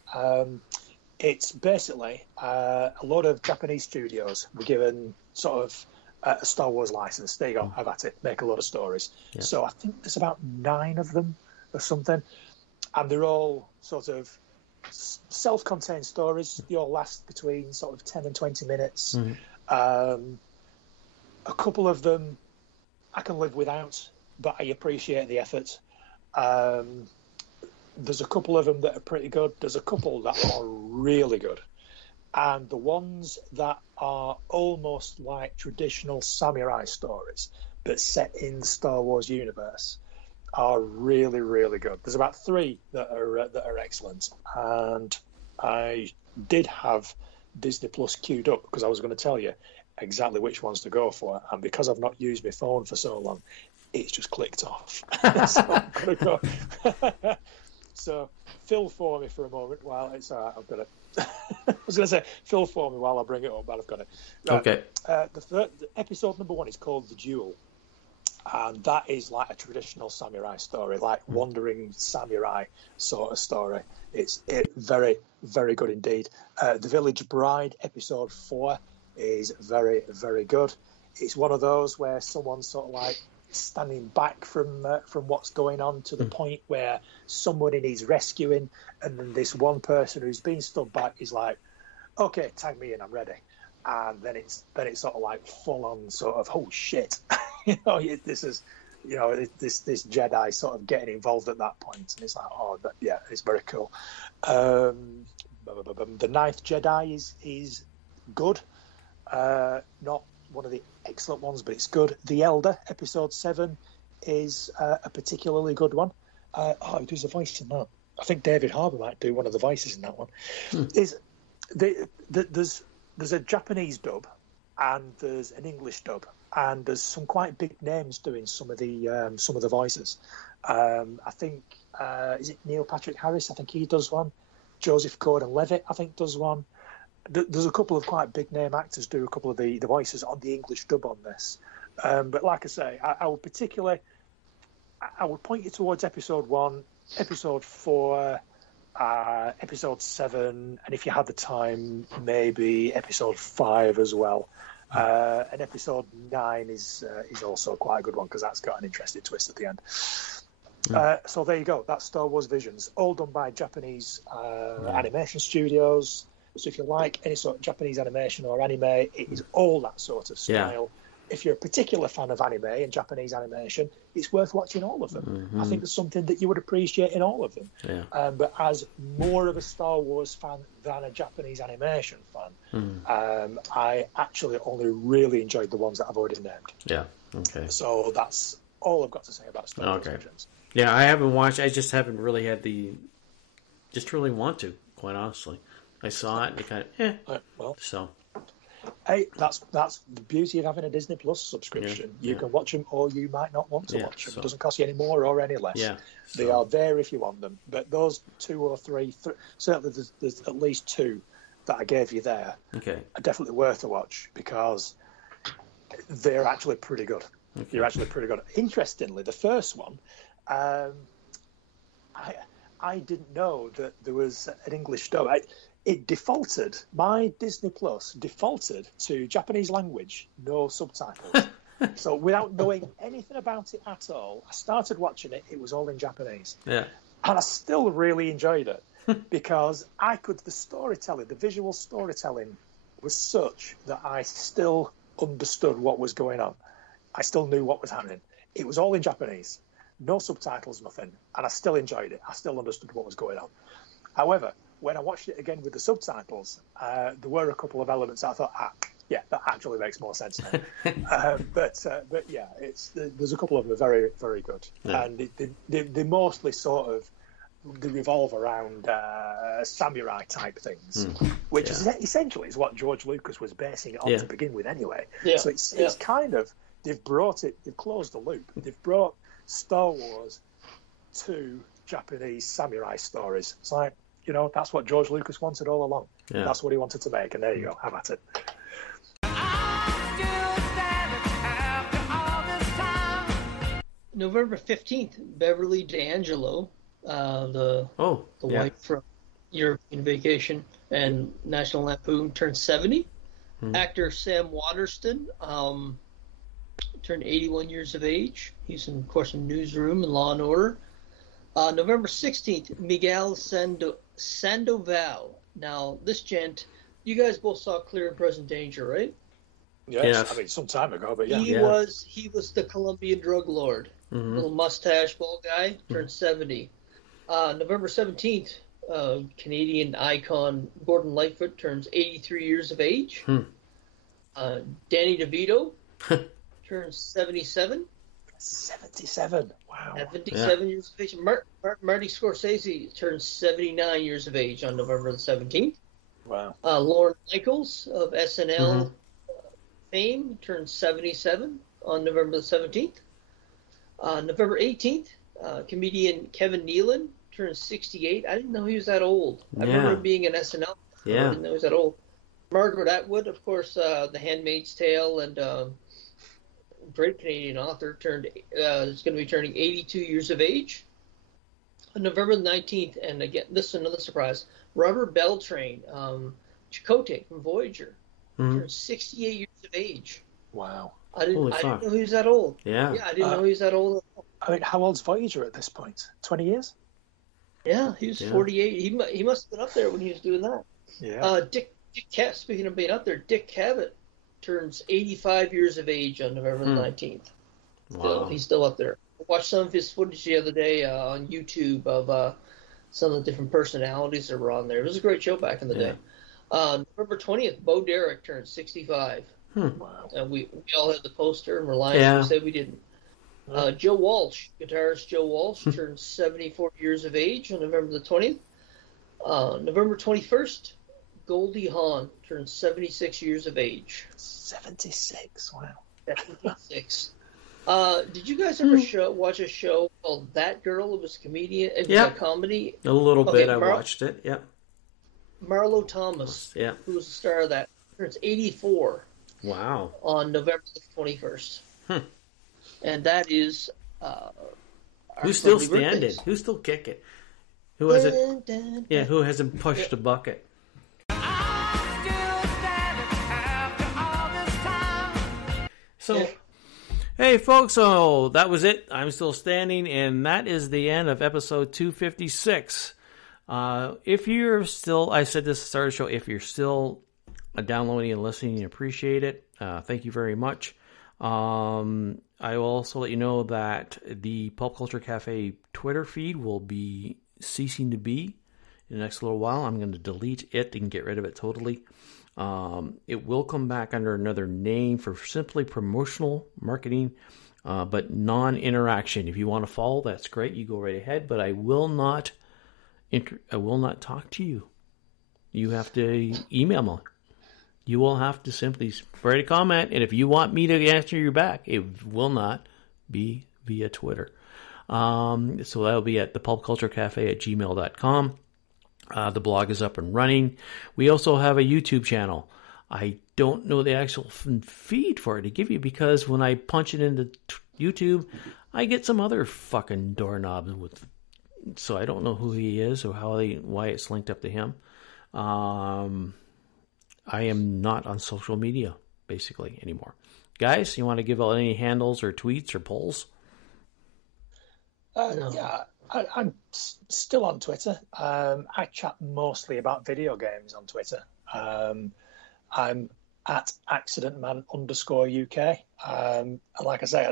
It's basically a lot of Japanese studios were given sort of a Star Wars license. There you go, have at it, make a lot of stories. Yeah. So I think there's about 9 of them or something, and they're all sort of self-contained stories. They all last between sort of 10 and 20 minutes. A couple of them I can live without, but I appreciate the effort. There's a couple of them that are pretty good. There's a couple that are really good. And the ones that are almost like traditional samurai stories, but set in the Star Wars universe, are really, really good. There's about 3 that are excellent. And I did have Disney Plus queued up because I was going to tell you exactly which ones to go for. And because I've not used my phone for so long, it's just clicked off. So I'm going to go. So fill for me for a moment while it's all right. I've got it. I was going to say fill for me while I bring it up, but I've got it. Right. Okay. The episode number 1 is called The Duel, and that is like a traditional samurai story, like wandering samurai sort of story. It's very, very good indeed. The Village Bride, episode 4, is very, very good. It's one of those where someone's sort of like standing back from what's going on to the point where somebody needs rescuing, and then this one person who's been stood back is like, okay, tag me in, I'm ready. And then it's sort of like full on sort of, oh shit, this is, this Jedi sort of getting involved at that point, and it's like, it's very cool. The Ninth Jedi is good, not one of the excellent ones, but it's good. The Elder, episode 7, is a particularly good one. Who does the voice in that? I think David Harbour might do one of the voices in that one. There's a Japanese dub and there's an English dub, and there's some quite big names doing some of the voices. I think is it Neil Patrick Harris? I think he does one. Joseph Gordon-Levitt, I think, does one. There's a couple of quite big name actors do a couple of the voices on the English dub on this. But like I say, I would particularly, I would point you towards episode 1, episode 4, episode 7, and if you had the time, maybe episode 5 as well. And episode 9 is also quite a good one because that's got an interesting twist at the end. So there you go. That's Star Wars Visions, all done by Japanese animation studios. So if you like any sort of Japanese animation or anime, it is all that sort of style. If you're a particular fan of anime and Japanese animation, it's worth watching all of them. I think there's something that you would appreciate in all of them. But as more of a Star Wars fan than a Japanese animation fan, I actually only really enjoyed the ones that I've already named. So that's all I've got to say about Star Wars Visions. Yeah, I haven't watched. I just haven't really had just really want to, quite honestly. I saw it and it kind of, so. Hey, that's the beauty of having a Disney Plus subscription. You can watch them, or you might not want to watch them. It doesn't cost you any more or any less. They are there if you want them. But those 2 or 3, certainly there's at least 2 that I gave you there. Are definitely worth a watch because they're actually pretty good. They're actually pretty good. Interestingly, the first one, I didn't know that there was an English dub. It defaulted. My Disney Plus defaulted to Japanese language, no subtitles. So without knowing anything about it at all, I started watching it. It was all in Japanese. And I still really enjoyed it because the storytelling, the visual storytelling was such that I still understood what was going on. I still knew what was happening. It was all in Japanese, no subtitles, nothing, and I still enjoyed it. I still understood what was going on. However, when I watched it again with the subtitles, there were a couple of elements that I thought, yeah, that actually makes more sense now. But yeah, there's a couple of them that are very, very good, and they mostly sort of they revolve around samurai type things, which is essentially is what George Lucas was basing it on to begin with, anyway. Yeah. So it's kind of they've closed the loop. They've brought Star Wars to Japanese samurai stories. It's like, that's what George Lucas wanted all along. Yeah. That's what he wanted to make, and there you go. Have at it. November 15th, Beverly D'Angelo, the wife from European Vacation and National Lampoon, turned 70. Actor Sam Waterston turned 81 years of age. He's, of course, in Newsroom and Law & Order. November 16th, Miguel Sandoval. Now, this gent, you guys both saw Clear and Present Danger, right? Yes. I mean, some time ago, but yeah. He was the Colombian drug lord. Little mustache, bald guy, turned 70. November 17th, Canadian icon Gordon Lightfoot turns 83 years of age. Danny DeVito turns 77. 77. Wow. 77 years of age. Marty Scorsese turns 79 years of age on November the 17th. Wow. Lorne Michaels of SNL fame turns 77 on November the 17th. November 18th, comedian Kevin Nealon turns 68. I didn't know he was that old. I remember him being an SNL. I didn't know he was that old. Margaret Atwood, of course, The Handmaid's Tale and great Canadian author, is going to be turning 82 years of age. On November 19th, and again, this is another surprise, Robert Beltrain, Chakotay from Voyager, turns 68 years of age. Wow. I didn't know he was that old. Yeah. I didn't know he was that old. I mean, how old's Voyager at this point? 20 years? Yeah, he was 48. He must have been up there when he was doing that. Yeah. Dick speaking of being up there, Dick Cavett turns 85 years of age on November the 19th. Wow. He's still up there. I watched some of his footage the other day on YouTube of some of the different personalities that were on there. It was a great show back in the day. November 20th, Bo Derek turns 65. Wow. We all had the poster, and we're lying when we said we didn't. Joe Walsh, guitarist Joe Walsh, turns 74 years of age on November the 20th. November 21st, Goldie Hawn turns 76 years of age. 76, wow. 76. Did you guys ever watch a show called That Girl? It was a comedian. It was a comedy. A little bit. I watched it. Yeah. Marlo Thomas, who was the star of that, turns 84. Wow. On November the 21st. And that is... who's still standing? Birthdays. Who's still kicking? Who hasn't... Yeah, who hasn't pushed the bucket? So... Hey folks, so that was it. I'm still standing, and that is the end of episode 256. If you're still... I said this at the start of the show, if you're still... downloading and listening, appreciate it. Thank you very much. I will also let you know that the Pulp Culture Cafe Twitter feed will be ceasing to be in the next little while. I'm going to delete it and get rid of it totally. It will come back under another name for simply promotional marketing, but non-interaction. If you want to follow, that's great. You go right ahead, but I will not talk to you. You have to email me. You will have to simply write a comment, and if you want me to answer you back, it will not be via Twitter. So that'll be at thepulpculturecafe@gmail.com. The blog is up and running. We also have a YouTube channel. I don't know the actual feed for it to give you because when I punch it into YouTube, I get some other fucking doorknobs with. So I don't know who he is or why it's linked up to him. I am not on social media, basically, anymore. Guys, you want to give out any handles or tweets or polls? No. Yeah, I'm still on Twitter. I chat mostly about video games on Twitter. I'm at accidentman_UK. And like I say,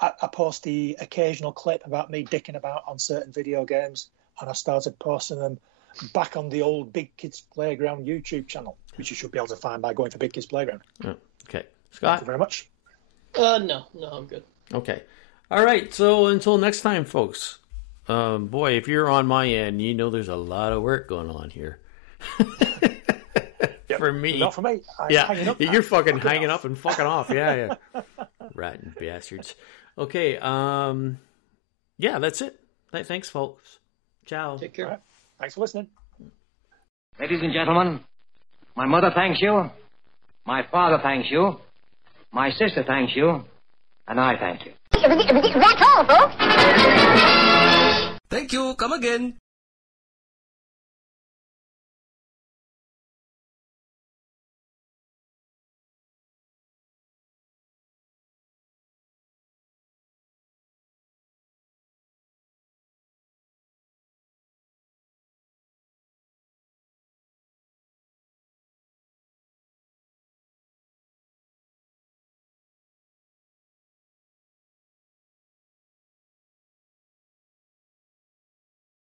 I post the occasional clip about me dicking about on certain video games, and I started posting them back on the old Big Kids Playground YouTube channel, which you should be able to find by going for Big Kids Playground. Oh, okay. Scott? Thank you very much. No, I'm good. Okay. All right, so until next time, folks. Boy, if you're on my end, you know there's a lot of work going on here. For me. Not for me. You're fucking hanging up and fucking off. Yeah. Rotten bastards. Okay, yeah, that's it. Thanks, folks. Ciao. Take care. Right. Thanks for listening. Ladies and gentlemen, my mother thanks you, my father thanks you, my sister thanks you, and I thank you. That's all, folks. Thank you. Come again.